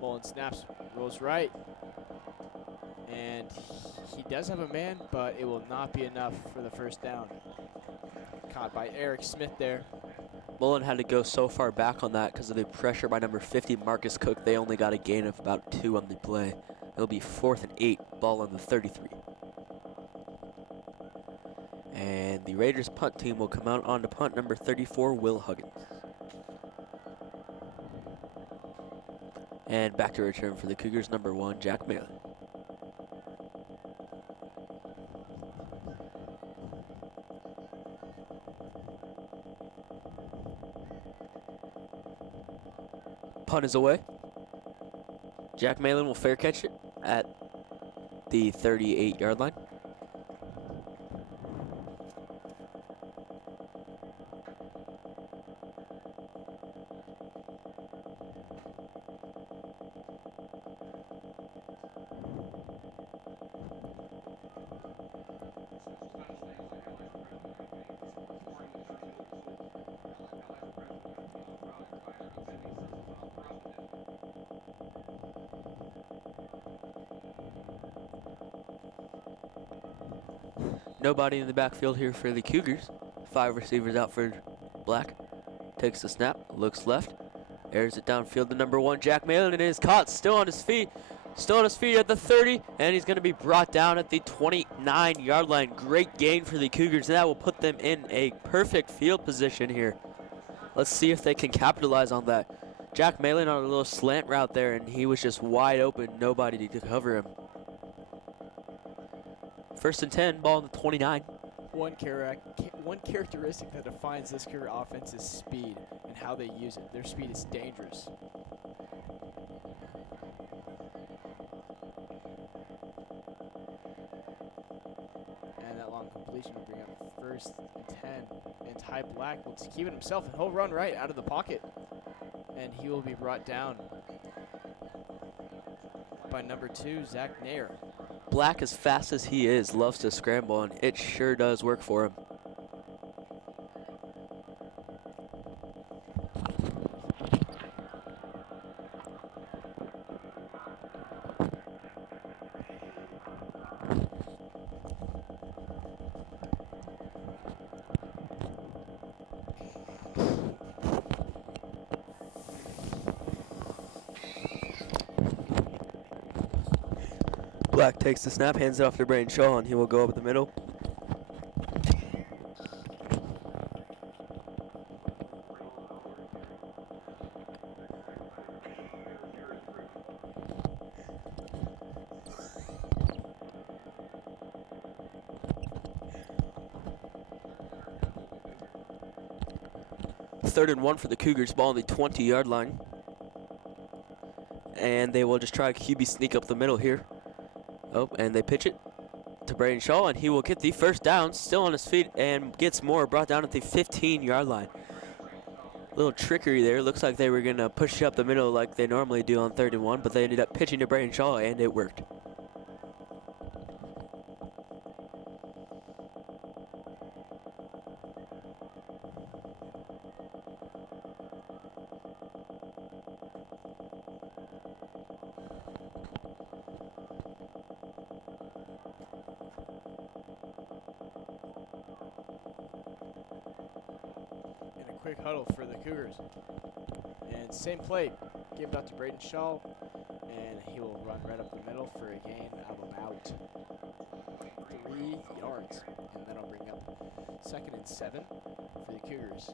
Mullen snaps, rolls right. And he does have a man, but it will not be enough for the first down. Caught by Eric Smith there. Mullen had to go so far back on that because of the pressure by number 50, Marcus Cook. They only got a gain of about 2 on the play. It'll be 4th and 8, ball on the 33. And the Raiders punt team will come out on to punt number 34, Will Huggins. And back to return for the Cougars, number 1, Jack Malin. Punt is away. Jack Malin will fair catch it at the 38-yard line. Nobody in the backfield here for the Cougars. 5 receivers out for Black. Takes the snap, looks left, airs it downfield to number 1, Jack Malin, and it is caught, still on his feet at the 30, and he's going to be brought down at the 29-yard line. Great gain for the Cougars, and that will put them in a perfect field position here. Let's see if they can capitalize on that. Jack Malin on a little slant route there, and he was just wide open, nobody to cover him. 1st and 10, ball on the 29. One characteristic that defines this Cougar offense is speed and how they use it. Their speed is dangerous. And that long completion will bring up 1st and 10. And Ty Black will keep it himself, and he'll run right out of the pocket. And he will be brought down by number 2, Zach Nair. Black, as fast as he is, loves to scramble, and it sure does work for him. Black takes the snap, hands it off to Braden Shaw, and he will go up the middle. Third and 1 for the Cougars, ball on the 20-yard line. And they will just try a QB sneak up the middle here. Oh, and they pitch it to Braden Shaw, and he will get the first down, still on his feet, and gets more, brought down at the 15-yard line. Little trickery there. Looks like they were going to push it up the middle like they normally do on 3rd and 1, but they ended up pitching to Braden Shaw, and it worked. Quick huddle for the Cougars. And same play, give it out to Braden Shaw, and he will run right up the middle for a gain of about 3 yards. And that'll bring up 2nd and 7 for the Cougars.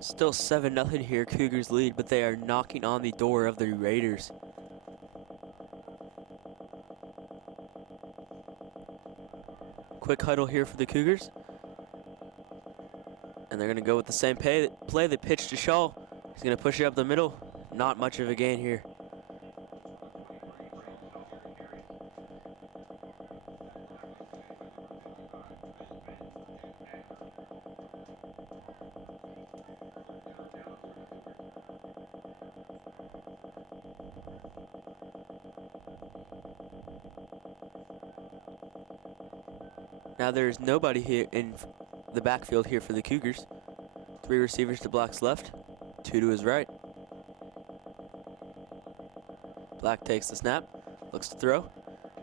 Still 7-0 here, Cougars lead, but they are knocking on the door of the Raiders. Quick huddle here for the Cougars. And they're going to go with the same play. They pitch to Shaw. He's going to push it up the middle. Not much of a gain here. Now there's nobody here in the backfield here for the Cougars. 3 receivers to Black's left, 2 to his right. Black takes the snap, looks to throw,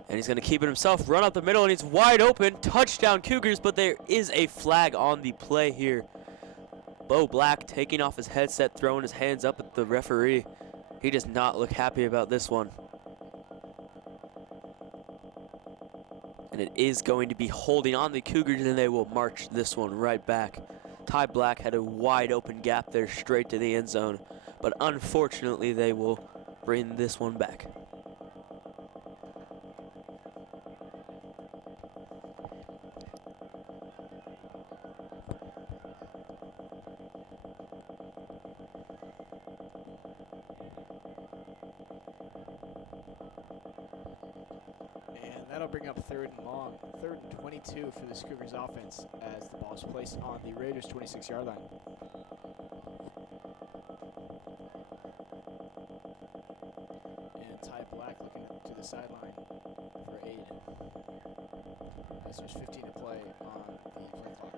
and he's going to keep it himself. Run up the middle, and he's wide open. Touchdown Cougars, but there is a flag on the play here. Bo Black taking off his headset, throwing his hands up at the referee. He does not look happy about this one. And it is going to be holding on the Cougars, and they will march this one right back. Ty Black had a wide open gap there straight to the end zone, but unfortunately they will bring this one back. That'll bring up 3rd and long, 3rd and 22 for this Cougars offense as the ball is placed on the Raiders' 26-yard line. And Ty Black looking to the sideline for aid as there's 15 to play on the play clock.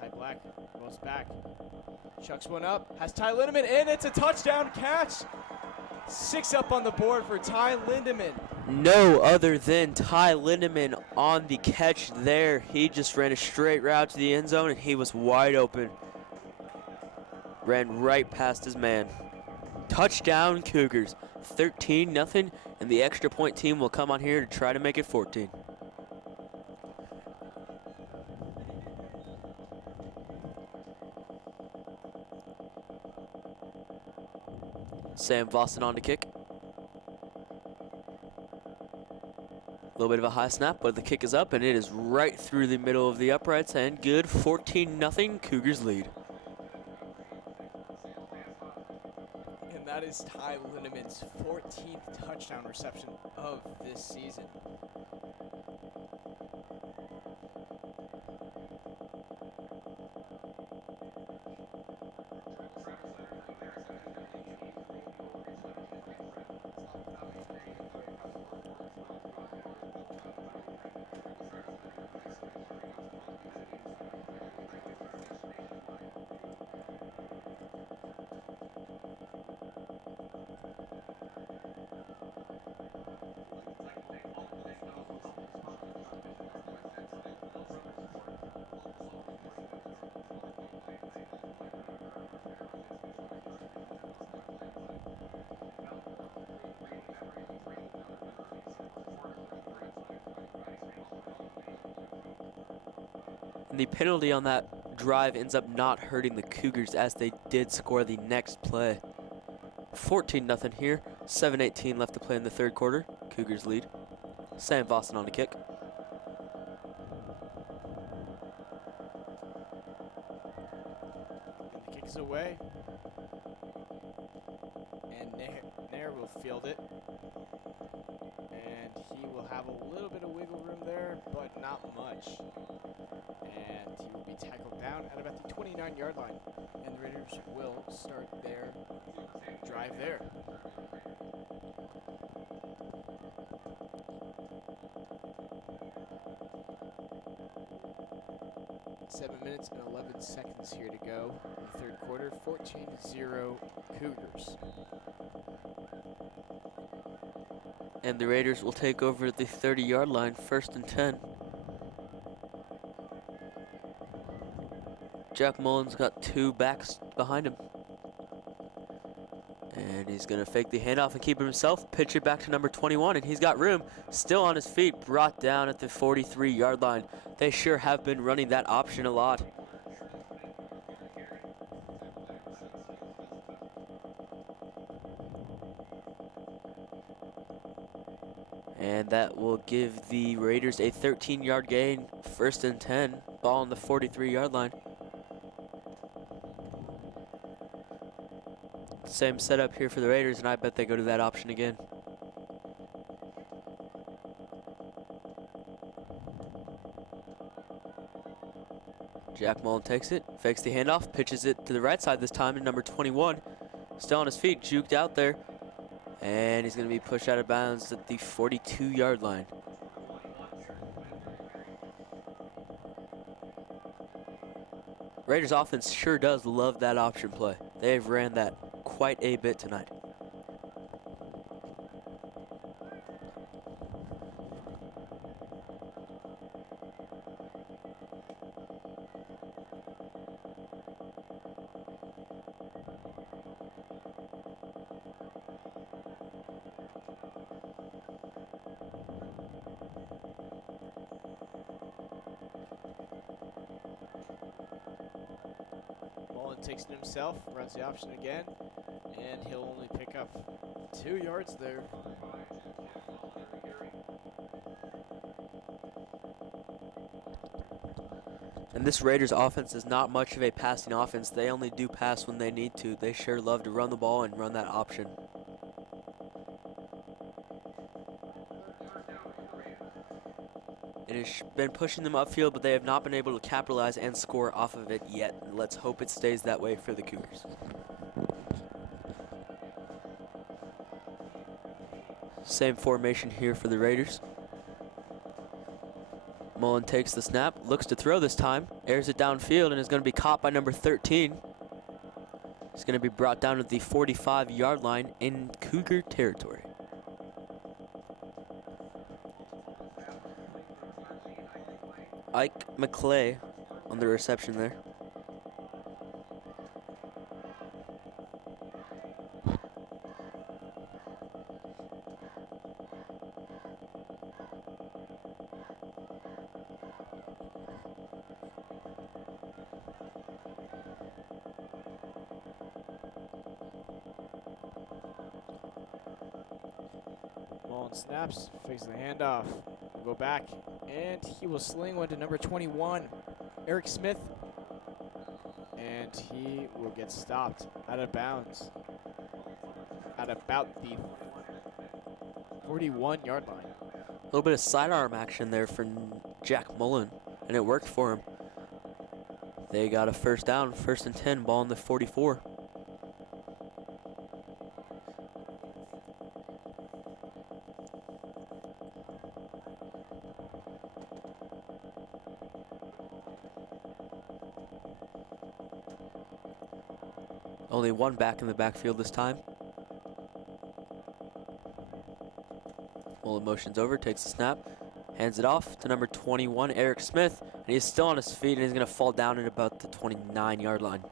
Ty Black goes back, chucks one up, has Ty Lindemann, and it's a touchdown catch! 6 up on the board for Ty Lindemann. No other than Ty Lindemann on the catch there. He just ran a straight route to the end zone, and he was wide open. Ran right past his man. Touchdown Cougars. 13-0, and the extra point team will come on here to try to make it 14. Sam Vossen on to kick. A little bit of a high snap, but the kick is up, and it is right through the middle of the uprights, and good. 14-0, Cougars lead. And that is Ty Lindemann's 14th touchdown reception of this season. The penalty on that drive ends up not hurting the Cougars as they did score the next play. 14-0 here. 7:18 left to play in the third quarter. Cougars lead. Sam Vossen on the kick. And the kick is away. And Nair will field it. And he will have a little bit of wiggle room there, but not much. And he will be tackled down at about the 29-yard line. And the Raiders will start their drive there. Seven minutes and 11 seconds here to go in the third quarter. 14-0 Cougars. And the Raiders will take over at the 30-yard line, 1st and 10. Jack Mullins got 2 backs behind him. And he's going to fake the handoff and keep it himself. Pitch it back to number 21, and he's got room. Still on his feet, brought down at the 43-yard line. They sure have been running that option a lot. And that will give the Raiders a 13-yard gain, 1st and 10. Ball on the 43-yard line. Same setup here for the Raiders, and I bet they go to that option again. Jack Mullen takes it, fakes the handoff, pitches it to the right side this time to number 21. Still on his feet, juked out there. And he's going to be pushed out of bounds at the 42-yard line. Raiders offense sure does love that option play. They've ran that quite a bit tonight. Mullen takes it himself, runs the option again, and he'll only pick up 2 yards there. And this Raiders offense is not much of a passing offense. They only do pass when they need to. They sure love to run the ball and run that option. It has been pushing them upfield, but they have not been able to capitalize and score off of it yet. Let's hope it stays that way for the Cougars. Same formation here for the Raiders. Mullen takes the snap, looks to throw this time, airs it downfield, and is going to be caught by number 13. He's going to be brought down to the 45-yard line in Cougar territory. Ike McClay on the reception there. Mullen snaps, fakes the handoff, will go back, and he will sling one to number 21, Eric Smith, and he will get stopped out of bounds at about the 41-yard line. A little bit of sidearm action there for Jack Mullen, and it worked for him. They got a first down, 1st and 10, ball on the 44. Only one back in the backfield this time. Mullen motions over, takes the snap, hands it off to number 21, Eric Smith, and he's still on his feet, and he's going to fall down at about the 29-yard line.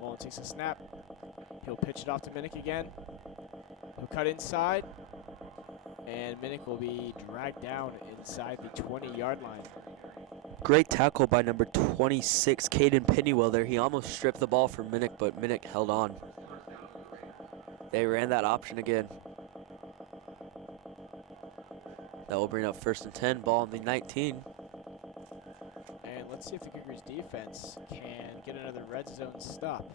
Mullen takes a snap. He'll pitch it off to Minnick again. He'll cut inside, and Minnick will be dragged down inside the 20-yard line. Great tackle by number 26, Caden Pennywell there. He almost stripped the ball from Minnick, but Minnick held on. They ran that option again. That will bring up 1st and 10, ball on the 19. And let's see if the Cougars defense can get another red zone stop,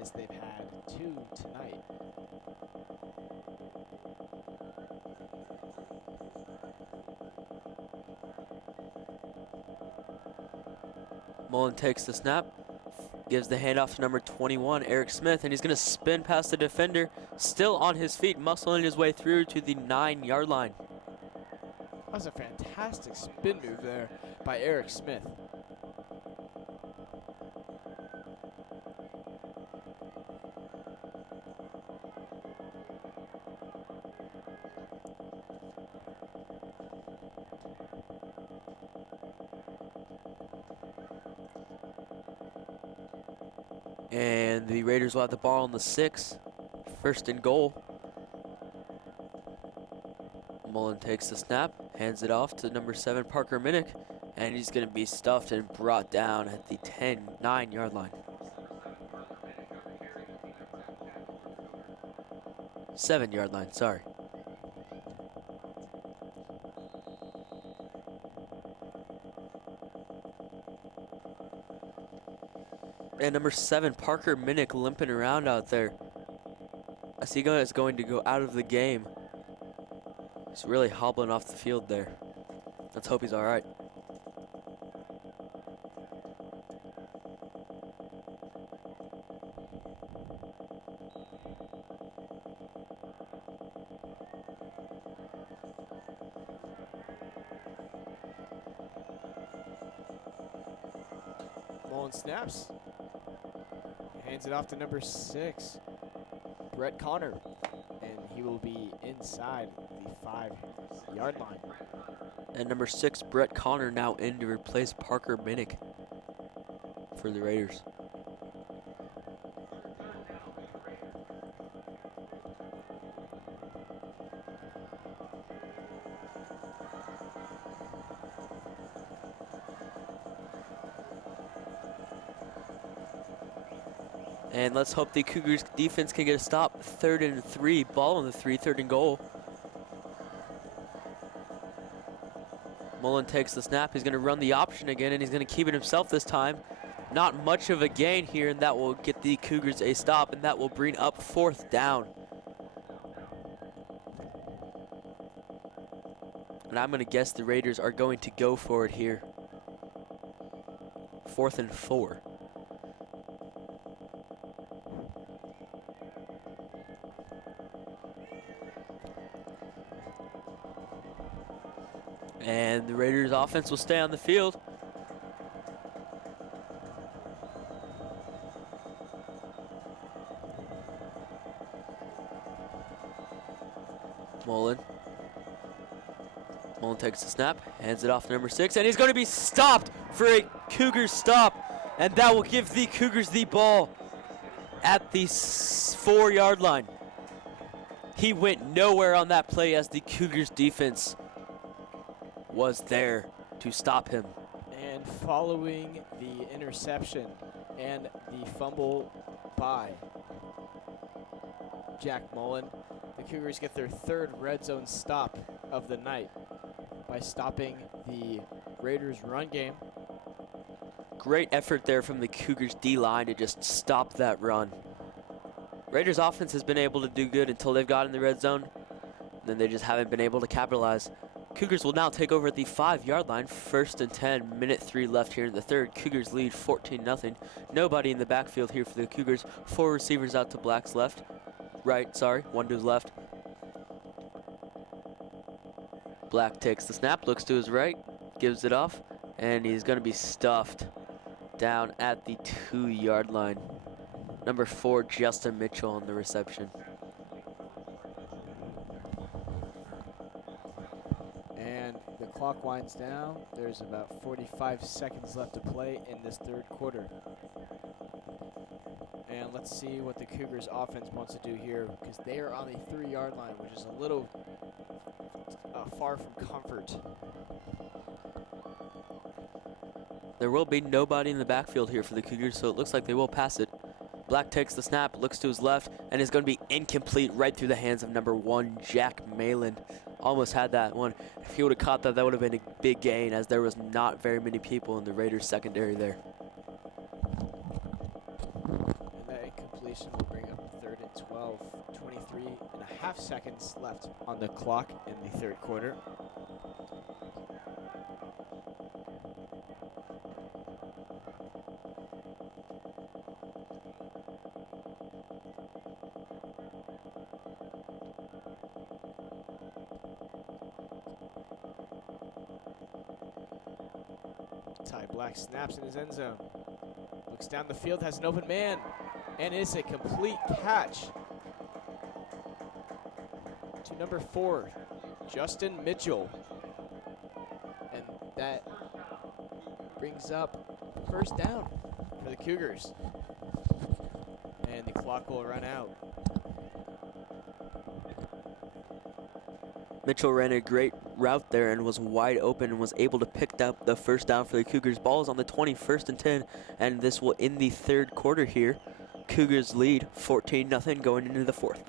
as they've had 2 tonight. Mullen takes the snap, gives the handoff to number 21, Eric Smith, and he's going to spin past the defender, still on his feet, muscling his way through to the 9-yard line. That was a fantastic spin move there by Eric Smith. And the Raiders will have the ball on the 6. First and goal. Mullen takes the snap, hands it off to number 7, Parker Minnick, and he's going to be stuffed and brought down at the 9-yard line. 7-yard line, sorry. And number 7, Parker Minnick, limping around out there. Asiga is going to go out of the game. He's really hobbling off the field there. Let's hope he's all right. Mullen snaps. Hands it off to number 6, Brett Connor. And he will be inside the 5-yard line. And number 6, Brett Connor, now in to replace Parker Minnick for the Raiders. And let's hope the Cougars defense can get a stop. 3rd and 3, ball on the 3, 3rd and goal. Mullen takes the snap. He's going to run the option again, and he's going to keep it himself this time. Not much of a gain here, and that will get the Cougars a stop, and that will bring up 4th down. And I'm going to guess the Raiders are going to go for it here. 4th and 4. And the Raiders offense will stay on the field. Mullen takes the snap, hands it off to number 6, and he's going to be stopped for a Cougars stop. And that will give the Cougars the ball at the 4-yard line. He went nowhere on that play as the Cougars defense was there to stop him. And following the interception and the fumble by Jack Mullen, the Cougars get their 3rd red zone stop of the night by stopping the Raiders' run game. Great effort there from the Cougars D-line to just stop that run. Raiders offense has been able to do good until they've got in the red zone. Then they just haven't been able to capitalize. Cougars will now take over at the 5-yard line. 1st and 10, minute 3 left here in the 3rd. Cougars lead 14-0. Nobody in the backfield here for the Cougars. 4 receivers out to Black's left. Right, sorry, 1 to his left. Black takes the snap, looks to his right, gives it off, and he's going to be stuffed down at the 2-yard line. Number 4, Justin Mitchell on the reception. And the clock winds down. There's about 45 seconds left to play in this 3rd quarter. And let's see what the Cougars offense wants to do here, because they are on the 3-yard line, which is a little far from comfort. There will be nobody in the backfield here for the Cougars, so it looks like they will pass it. Black takes the snap, looks to his left, and is going to be incomplete right through the hands of number 1, Jack Malin. Almost had that one. If he would have caught that, that would have been a big gain, as there was not very many people in the Raiders secondary there. And that incompletion will bring up 3rd and 12. 23.5 seconds left on the clock in the 3rd quarter. Ty Black snaps in his end zone. Looks down the field, has an open man, and it's a complete catch to number 4, Justin Mitchell. And that brings up 1st down for the Cougars. the clock will run out. Mitchell ran a great route there and was wide open and was able to pick up the first down for the Cougars. Ball is on the 21st and 10, and this will end the third quarter here. Cougars lead 14-0 going into the fourth.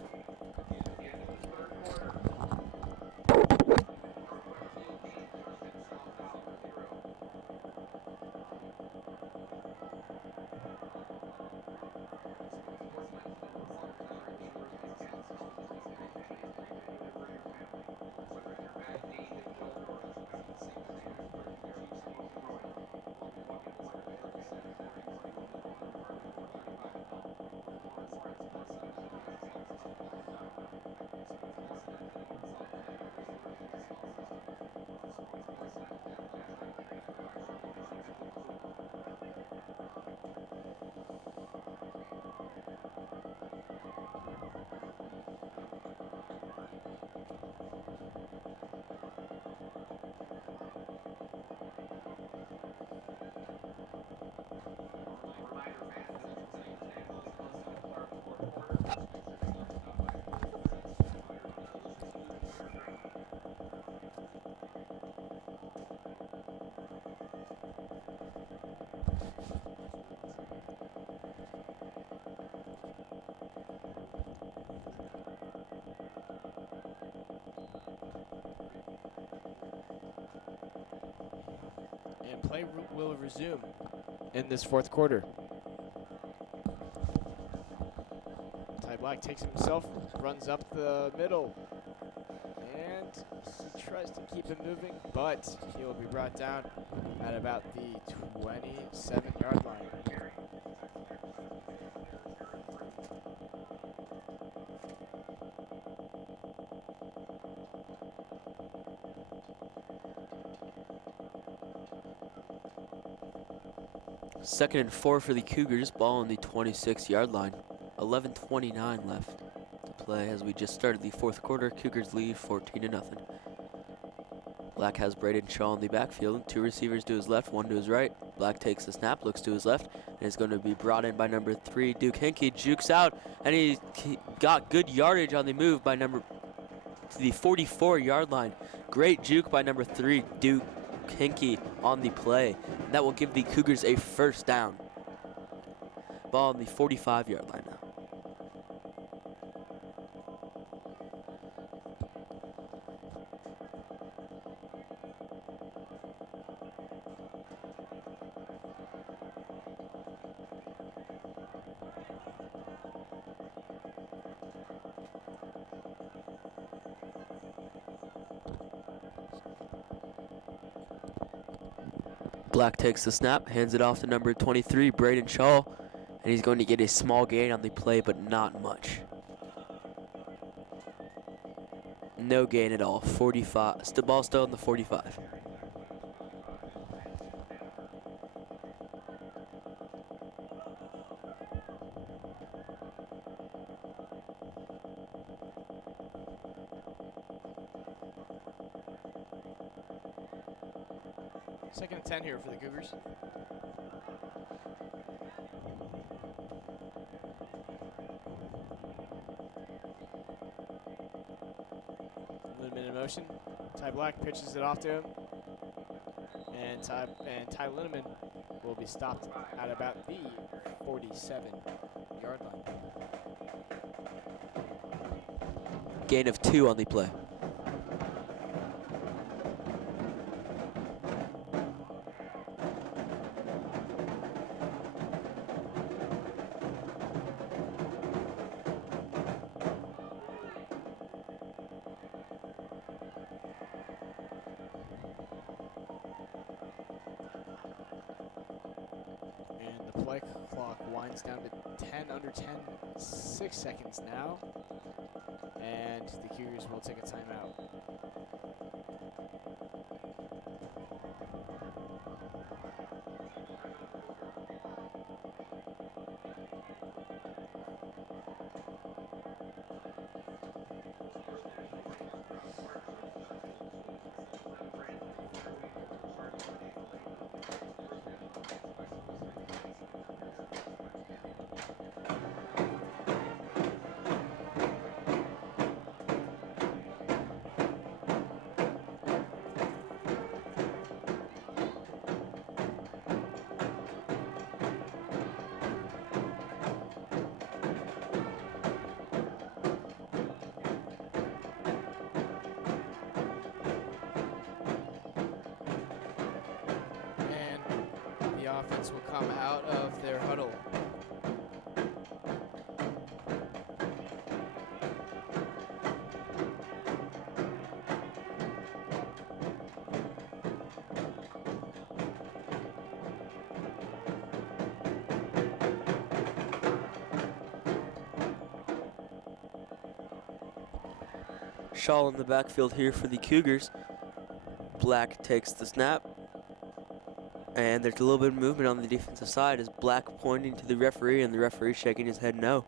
And play will resume in this fourth quarter. Ty Black takes himself, runs up the middle, and he tries to keep it moving, but he will be brought down at about the 27-yard line. Second and 4 for the Cougars, ball on the 26-yard line. 11:29 left to play as we just started the fourth quarter. Cougars lead 14-0. Black has Braden Shaw in the backfield. Two receivers to his left, one to his right. Black takes the snap, looks to his left, and is going to be brought in by number 3, Duke Henke. Jukes out, and he got good yardage on the move by to the 44-yard line. Great juke by number 3, Duke Henke on the play. That will give the Cougars a first down. Ball on the 45-yard line now. Black takes the snap, hands it off to number 23, Braden Shaw, and he's going to get a small gain on the play, but not much. No gain at all. 45. The ball still on the 45. Second and 10 here for the Cougars. Lindemann in motion. Ty Black pitches it off to him. And Ty Lindemann will be stopped at about the 47-yard line. Gain of 2 on the play. Play clock winds down to 10, 6 seconds now, and the Cougars will take a timeout. come out of their huddle. Shaw in the backfield here for the Cougars. Black takes the snap. And there's a little bit of movement on the defensive side as Black pointing to the referee and the referee shaking his head no.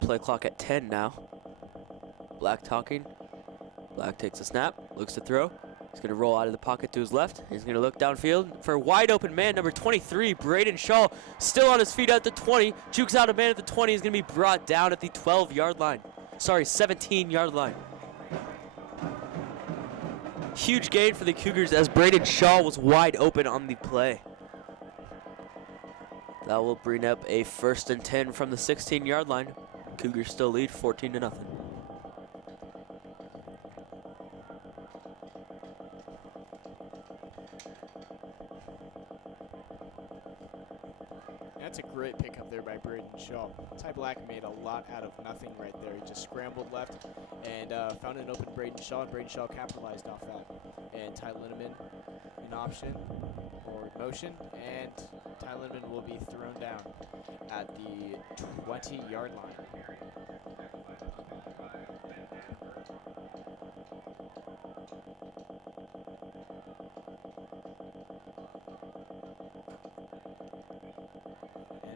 Play clock at 10 now. Black talking. Black takes a snap, looks to throw. He's going to roll out of the pocket to his left. He's going to look downfield for a wide open man, number 23, Braden Shaw, still on his feet at the 20. Jukes out a man at the 20. He's going to be brought down at the 12-yard line. Sorry, 17-yard line. Huge gain for the Cougars as Braden Shaw was wide open on the play. That will bring up a 1st and 10 from the 16-yard line. Cougars still lead 14-0. That's a great pickup there by Braden Shaw. Ty Black made a lot out of nothing right there. He just scrambled left and found an open Braden Shaw, and Braden Shaw capitalized off that. And Ty Linneman in option or motion, and Ty Linneman will be thrown down at the 20-yard line.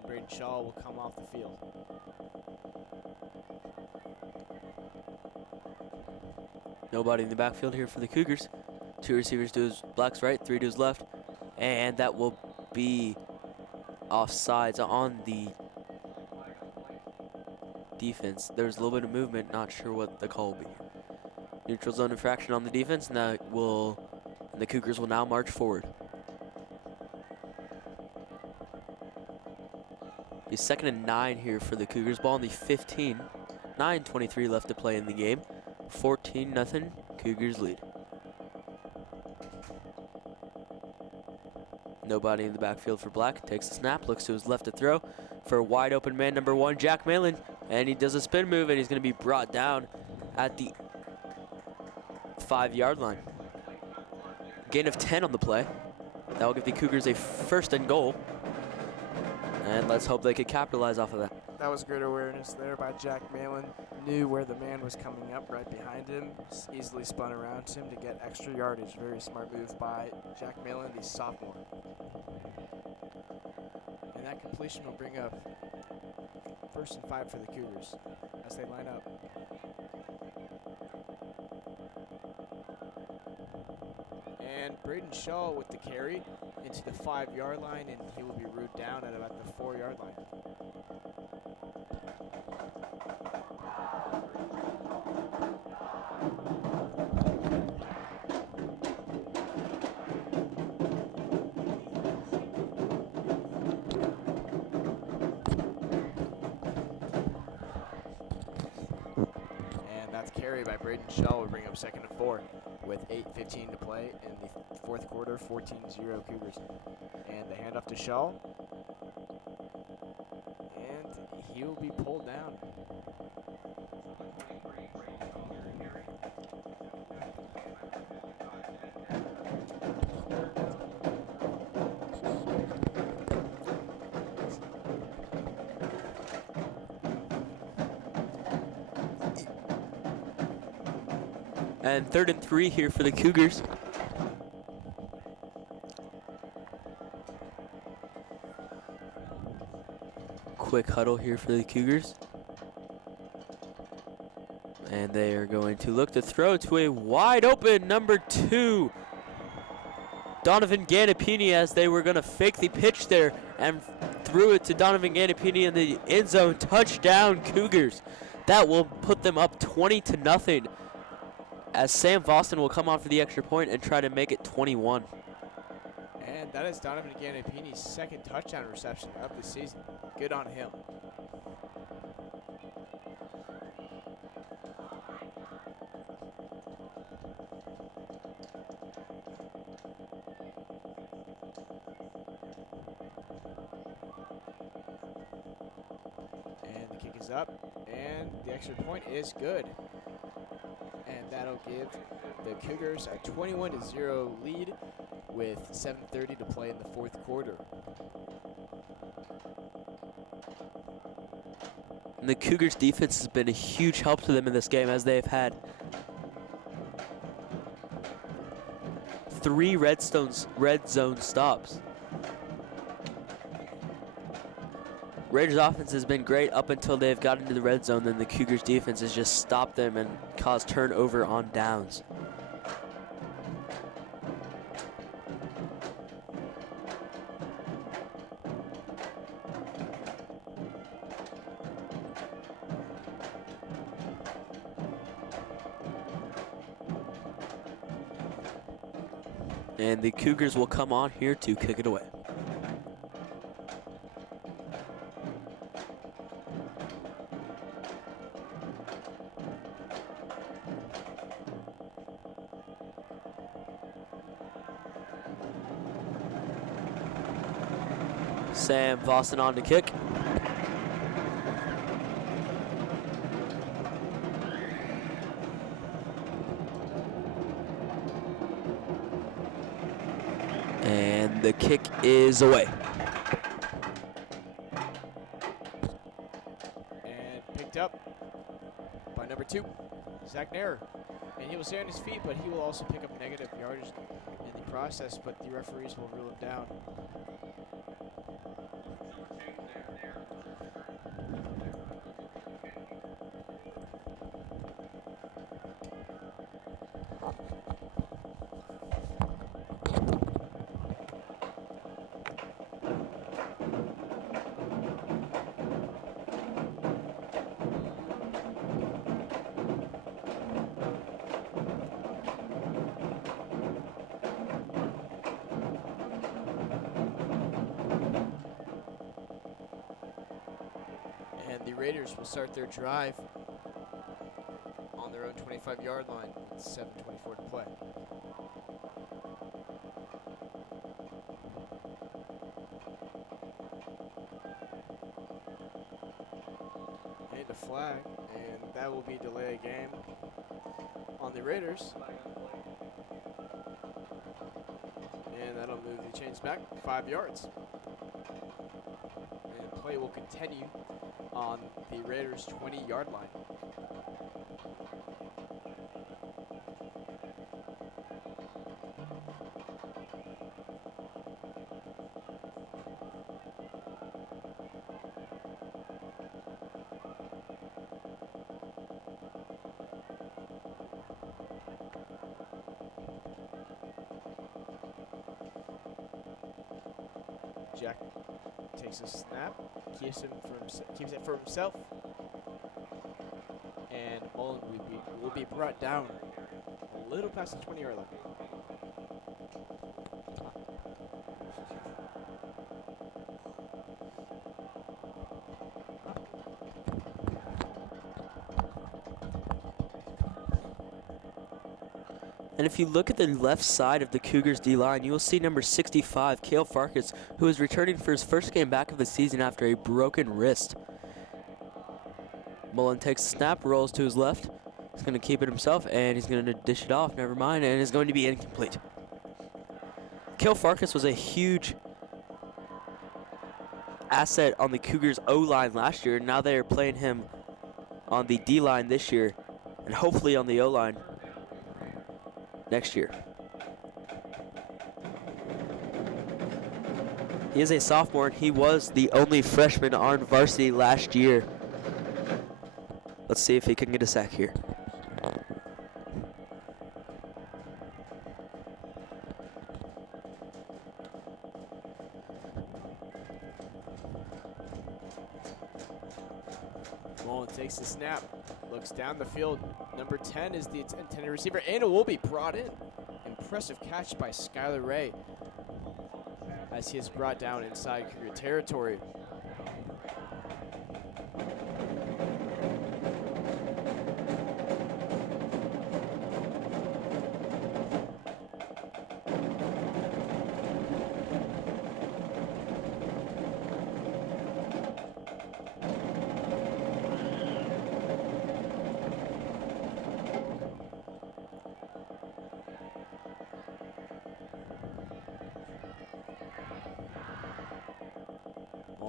Braden Shaw will come off the field. Nobody in the backfield here for the Cougars. 2 receivers to his Black's right, 3 to his left. And that will be offsides on the defense. There's a little bit of movement, not sure what the call will be. Neutral zone infraction on the defense, and the Cougars will now march forward. Be 2nd and 9 here for the Cougars. Ball on the 15. 9:23 left to play in the game. 14-0. Cougars lead. Nobody in the backfield for Black. Takes the snap, looks to his left to throw for a wide open man, number 1, Jack Malin. And he does a spin move, and he's going to be brought down at the 5-yard line. Gain of 10 on the play. That will give the Cougars a 1st and goal. And let's hope they could capitalize off of that. That was good awareness there by Jack Malin. Knew where the man was coming up right behind him. Just easily spun around him to get extra yardage. Very smart move by Jack Malin, the sophomore. And that completion will bring up 1st and 5 for the Cougars as they line up. And Braden Shaw with the carry into the 5-yard line, and he will be rooted down at about the 4-yard line. And that's carry by Braden Shaw will bring up 2nd and 4 with 8:15 to play in the 4th quarter, 14-0 Cougars. And the handoff to Shaw. And he will be pulled down. And 3rd and 3 here for the Cougars. Quick huddle here for the Cougars. And they are going to look to throw to a wide open number 2, Donovan Ganapini, as they were going to fake the pitch there and threw it to Donovan Ganapini in the end zone. Touchdown Cougars. That will put them up 20-0. As Sam Voston will come on for the extra point and try to make it 21. And that is Donovan Ganapini's 2nd touchdown reception of the season. Good on him. is up, and the extra point is good. And that'll give the Cougars a 21-0 lead with 7:30 to play in the fourth quarter. And the Cougars defense has been a huge help to them in this game, as they've had 3 red zone stops. Raiders offense has been great up until they've gotten into the red zone, then the Cougars defense has just stopped them and caused turnover on downs. And the Cougars will come on here to kick it away. Sam Vossen on to kick. And the kick is away. And picked up by number 2, Zach Nair. And he will stay on his feet, but he will also pick up negative yardage in the process, but the referees will rule him down. And the Raiders will start their drive on their own 25-yard line with 7:24 to play. And a flag, and that will be delay a game on the Raiders. And that'll move the chains back 5 yards. And play will continue on the Raiders' 20-yard line. Jack takes a snap, keeps it for himself, and Mullen will be brought down a little past the 20-yard line. And if you look at the left side of the Cougars D-line, you will see number 65, Cale Farkas, who is returning for his first game back of the season after a broken wrist. Mullen takes a snap, rolls to his left. He's going to keep it himself, and he's going to dish it off, never mind, and it's going to be incomplete. Cale Farkas was a huge asset on the Cougars O-line last year, and now they are playing him on the D-line this year, and hopefully on the O-line next year. He is a sophomore, and he was the only freshman on varsity last year. Let's see if he can get a sack here. Mullen takes the snap, looks down the field. Number 10 is the intended receiver, and it will be brought in. Impressive catch by Skylar Ray as he is brought down inside Cougar territory.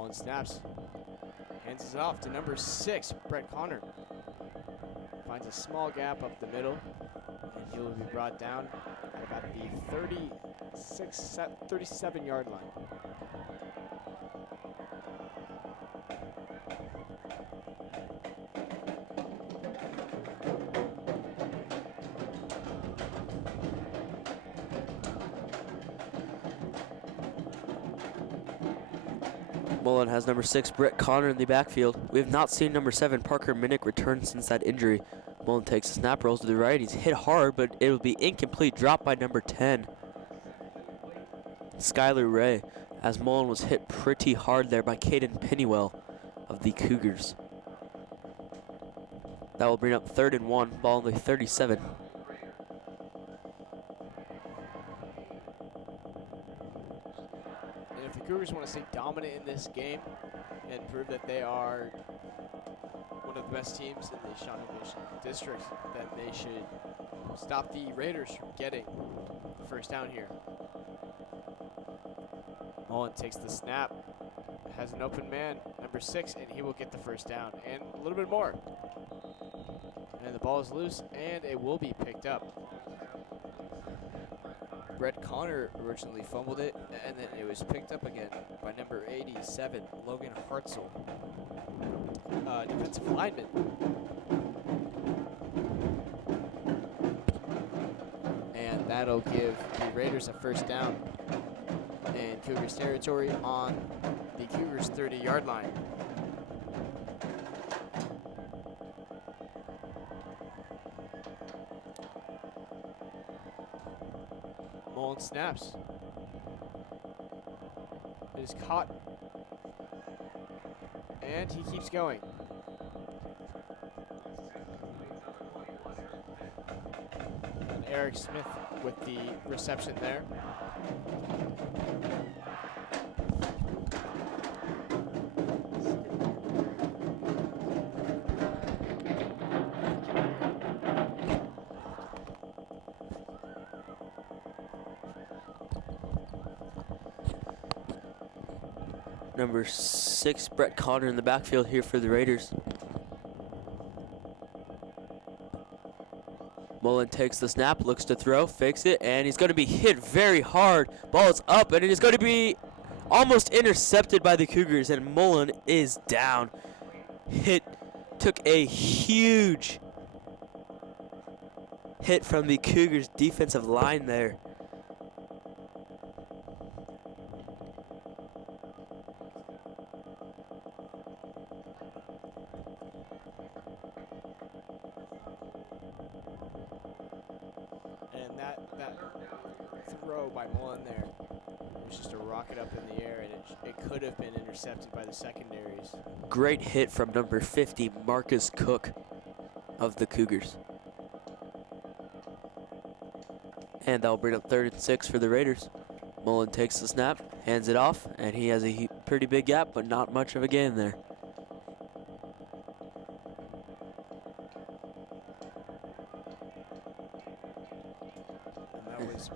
Mullen snaps. Hands it off to number 6, Brett Connor. Finds a small gap up the middle, and he will be brought down at about the 37-yard line. Mullen has number 6, Brett Connor in the backfield. We have not seen number 7, Parker Minnick, return since that injury. Mullen takes the snap, rolls to the right. He's hit hard, but it will be incomplete, dropped by number 10, Skylar Ray, as Mullen was hit pretty hard there by Caden Pennywell of the Cougars. That will bring up 3rd and 1, ball on the 37. And if the Cougars want to stay dominant in this game and prove that they are one of the best teams in the Shawnee Mission District, then they should stop the Raiders from getting the first down here. Mullen takes the snap, has an open man, number 6, and he will get the first down and a little bit more. And the ball is loose, and it will be picked up. Brett Connor originally fumbled it, and then it was picked up again by number 87, Logan Hartzell, defensive lineman. And that'll give the Raiders a first down in Cougars territory on the Cougars 30-yard line. Mullen snaps. It is caught. And he keeps going. And Eric Smith with the reception there. Number 6, Brett Connor in the backfield here for the Raiders. Mullen takes the snap, looks to throw, fakes it, and he's going to be hit very hard. Ball is up, and it is going to be almost intercepted by the Cougars, and Mullen is down. Took a huge hit from the Cougars defensive line there. That throw by Mullen there was just a rocket up in the air, and it could have been intercepted by the secondaries. Great hit from number 50, Marcus Cook of the Cougars. And that'll bring up 3rd and 6 for the Raiders. Mullen takes the snap, hands it off, and he has a pretty big gap, but not much of a gain there.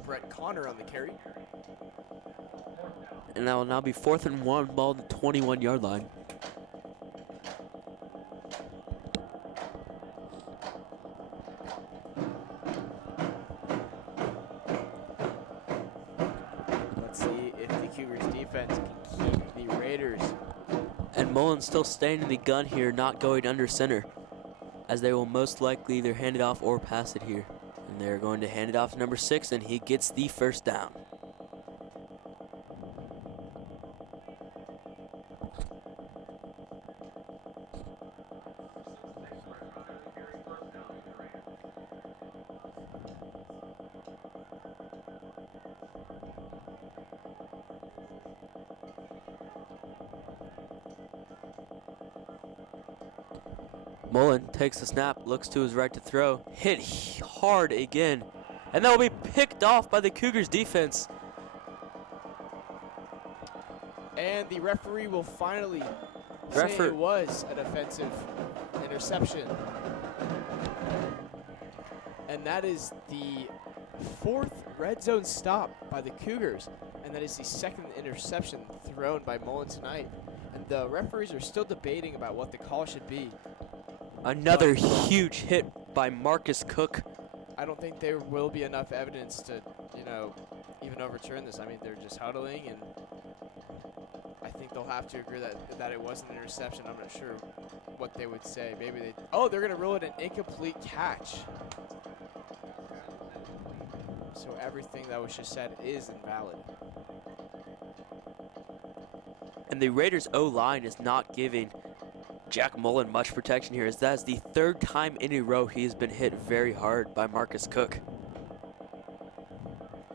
Brett Connor on the carry. And that will now be 4th and 1, ball on the 21-yard line. Let's see if the Cougars defense can keep the Raiders. And Mullen's still staying in the gun here, not going under center, as they will most likely either hand it off or pass it here. And they're going to hand it off to number 6, and he gets the first down. Mullen takes the snap, looks to his right to throw, hit hard again, and that will be picked off by the Cougars defense. And the referee will finally say it was an offensive interception. And that is the 4th red zone stop by the Cougars, and that is the 2nd interception thrown by Mullen tonight. And the referees are still debating about what the call should be. Another huge hit by Marcus Cook. I don't think there will be enough evidence to, you know, even overturn this. I mean, they're just huddling, and I think they'll have to agree that it wasn't an interception. I'm not sure what they would say. Maybe they. Oh, they're gonna rule it an incomplete catch. So everything that was just said is invalid. And the Raiders O-line is not giving Jack Mullen much protection here, as that is the third time in a row he has been hit very hard by Marcus Cook.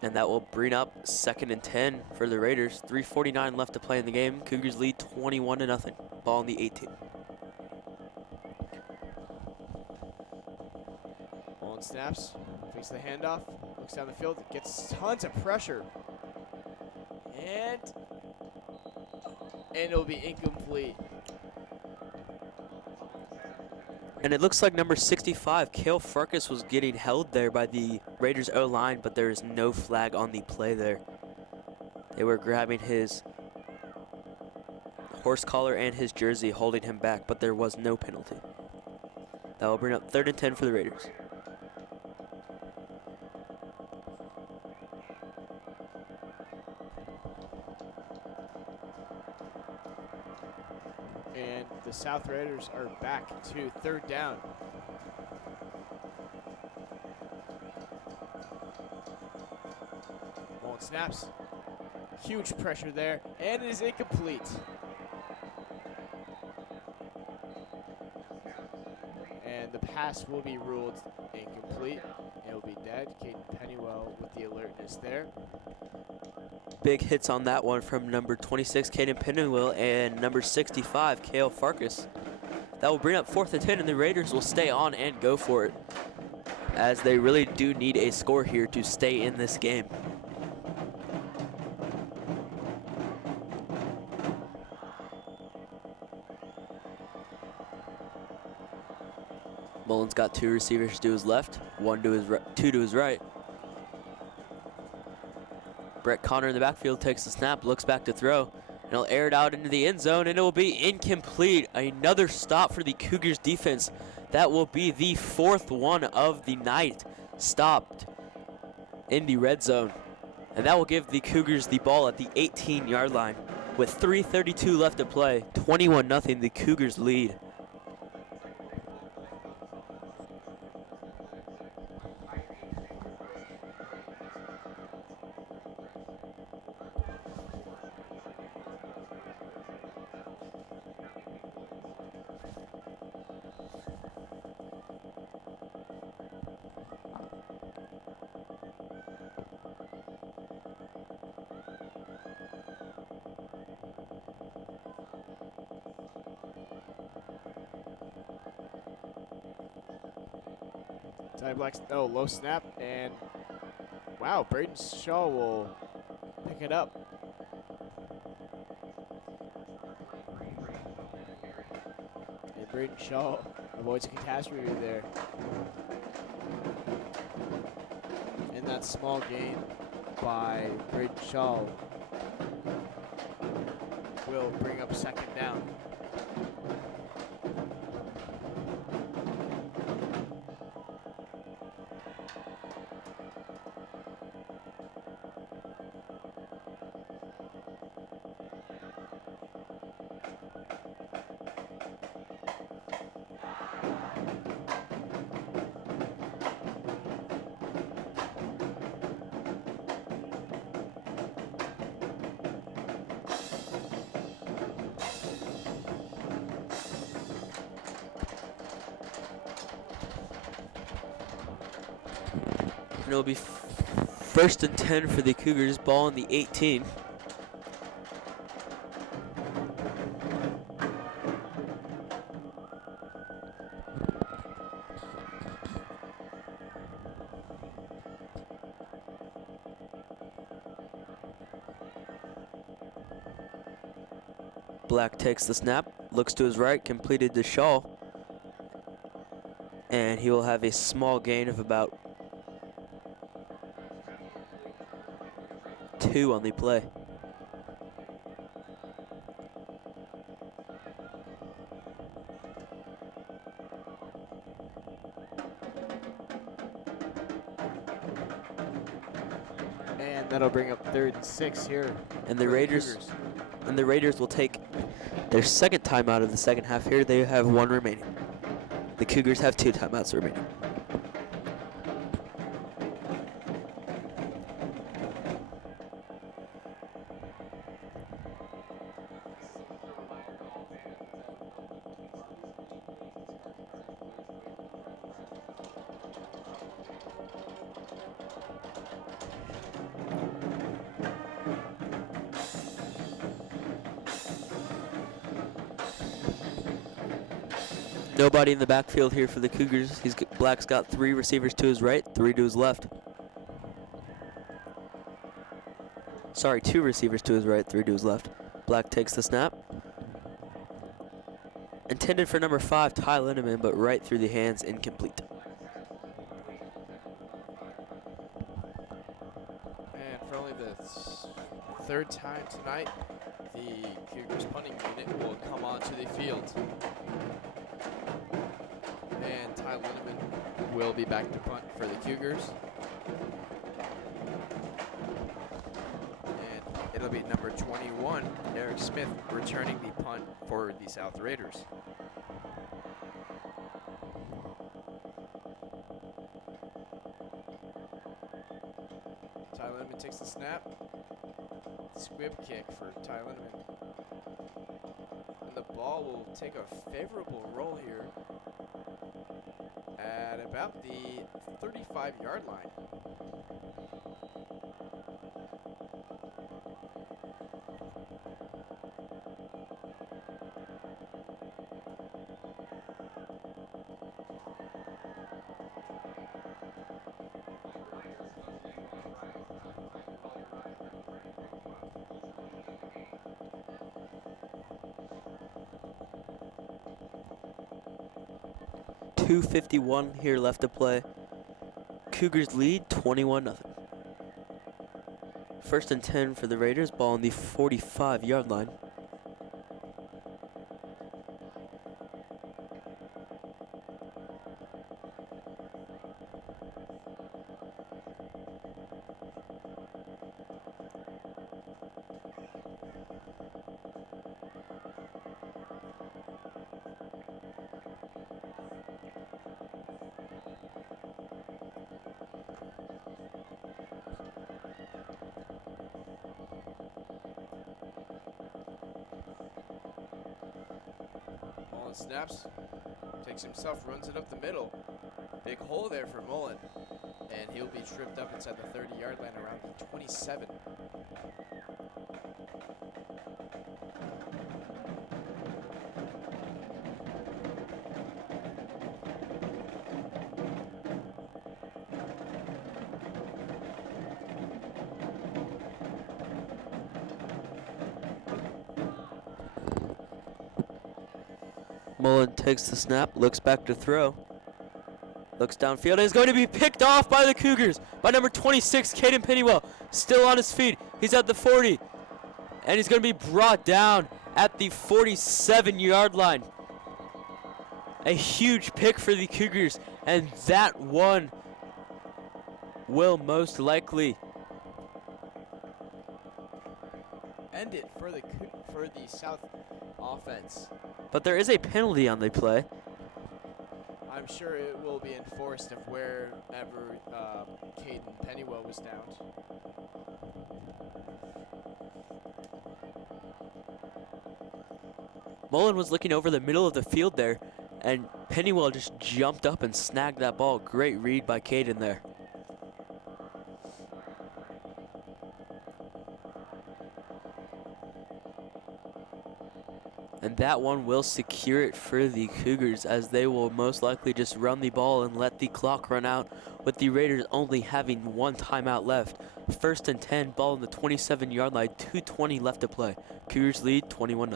And that will bring up 2nd and 10 for the Raiders. 3:49 left to play in the game. Cougars lead 21-0. Ball on the 18. Mullen snaps, fakes the handoff, looks down the field, gets tons of pressure. And it'll be incomplete. And it looks like number 65, Cale Farkas, was getting held there by the Raiders O-line, but there is no flag on the play there. They were grabbing his horse collar and his jersey, holding him back, but there was no penalty. That will bring up 3rd and 10 for the Raiders. And the South Raiders are back to 3rd down. Mullen snaps. Huge pressure there, and it is incomplete. And the pass will be ruled incomplete. It will be dead. Caden Pennywell with the alertness there. Big hits on that one from number 26, Caden Pennywell, and number 65, Cale Farkas. That will bring up 4th and 10, and the Raiders will stay on and go for it, as they really do need a score here to stay in this game. Mullen's got 2 receivers to his left, 2 to his right. Brett Connor in the backfield takes the snap, looks back to throw, and he'll air it out into the end zone, and it will be incomplete. Another stop for the Cougars defense. That will be the 4th one of the night, stopped in the red zone. And that will give the Cougars the ball at the 18-yard line. With 3:32 left to play, 21-0, the Cougars lead. Ty Black's, oh, low snap, and wow, Braden Shaw will pick it up. And Braden Shaw avoids a catastrophe there. And that small gain by Braden Shaw will bring up 2nd down. And it'll be 1st and 10 for the Cougars, ball on the 18. Black takes the snap, looks to his right, completed to Shaw, and he will have a small gain of about 2 on the play. And that'll bring up 3rd and 6 here. And the for Raiders Cougars. and the Raiders will take their second timeout of the second half here. They have 1 remaining. The Cougars have 2 timeouts remaining. Nobody in the backfield here for the Cougars. Black's got 3 receivers to his right, 3 to his left. Sorry, 2 receivers to his right, 3 to his left. Black takes the snap. Intended for number 5, Ty Linneman, but right through the hands, incomplete. And for only the 3rd time tonight, the Cougars punting unit will come onto the field. And Ty Linneman will be back to punt for the Cougars. And it'll be number 21, Eric Smith, returning the punt for the South Raiders. Ty Linneman takes the snap. Squib kick for Ty Linneman. And the ball will take a favorable roll here at about the 35-yard line. .251 here left to play. Cougars lead 21-0. 1st and 10 for the Raiders. Ball on the 45-yard line. Mullen snaps, takes himself, runs it up the middle. Big hole there for Mullen. And he'll be tripped up inside the 30-yard line around the 27. Mullen takes the snap, looks back to throw. Looks downfield and is going to be picked off by the Cougars by number 26, Caden Pennywell. Still on his feet. He's at the 40. And he's going to be brought down at the 47-yard line. A huge pick for the Cougars, and that one will most likely End it for the South offense. But there is a penalty on the play. I'm sure it will be enforced of wherever Caden Pennywell was downed. Mullen was looking over the middle of the field there, and Pennywell just jumped up and snagged that ball. Great read by Caden there. And that one will secure it for the Cougars, as they will most likely just run the ball and let the clock run out, with the Raiders only having 1 timeout left. 1st and 10, ball on the 27-yard line, 2:20 left to play. Cougars lead 21-0.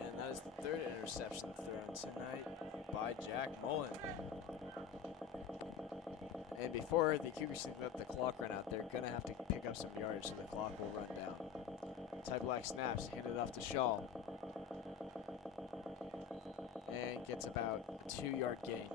And that is the 3rd interception thrown tonight by Jack Mullen. And before the Cougars can let the clock run out, they're going to have to pick up some yardage so the clock will run down. Ty Black snaps, handed off to Shaw. And gets about a 2-yard gain.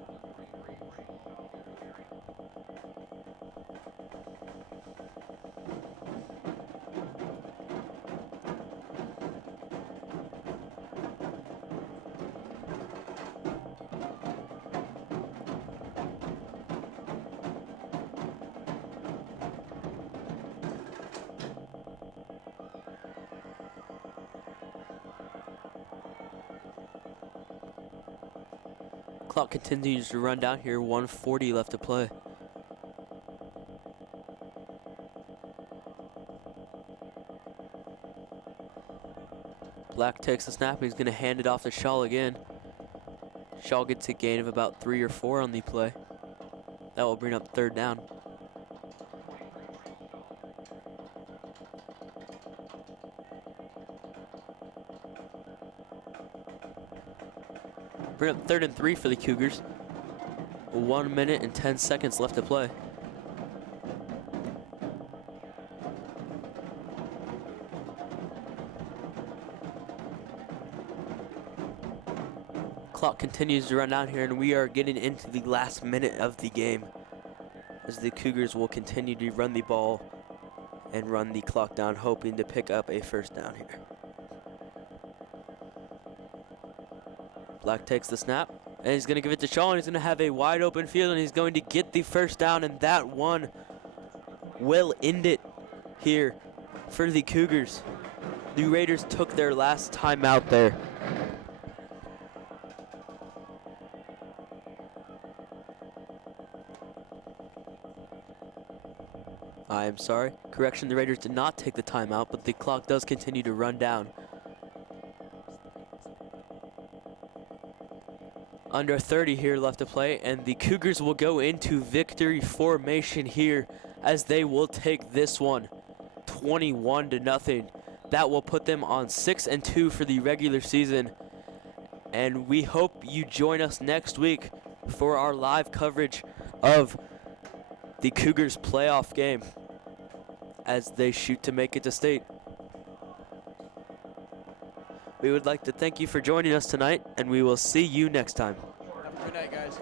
Clock continues to run down here, 1:40 left to play. Black takes the snap, he's gonna hand it off to Shaw again. Shaw gets a gain of about 3 or 4 on the play. That will bring up 3rd down. Bring up 3rd and 3 for the Cougars. 1 minute and 10 seconds left to play. Clock continues to run down here, and we are getting into the last minute of the game as the Cougars will continue to run the ball and run the clock down, hoping to pick up a 1st down here. Black takes the snap, and he's going to give it to Shaw, and he's going to have a wide open field, and he's going to get the 1st down, and that one will end it here for the Cougars. The Raiders took their last timeout there. I am sorry. Correction, the Raiders did not take the timeout, but the clock does continue to run down. Under 30 here left to play, and the Cougars will go into victory formation here as they will take this one 21-0. That will put them on 6-2 for the regular season. And we hope you join us next week for our live coverage of the Cougars playoff game as they shoot to make it to state. We would like to thank you for joining us tonight, and we will see you next time. Have a good night, guys.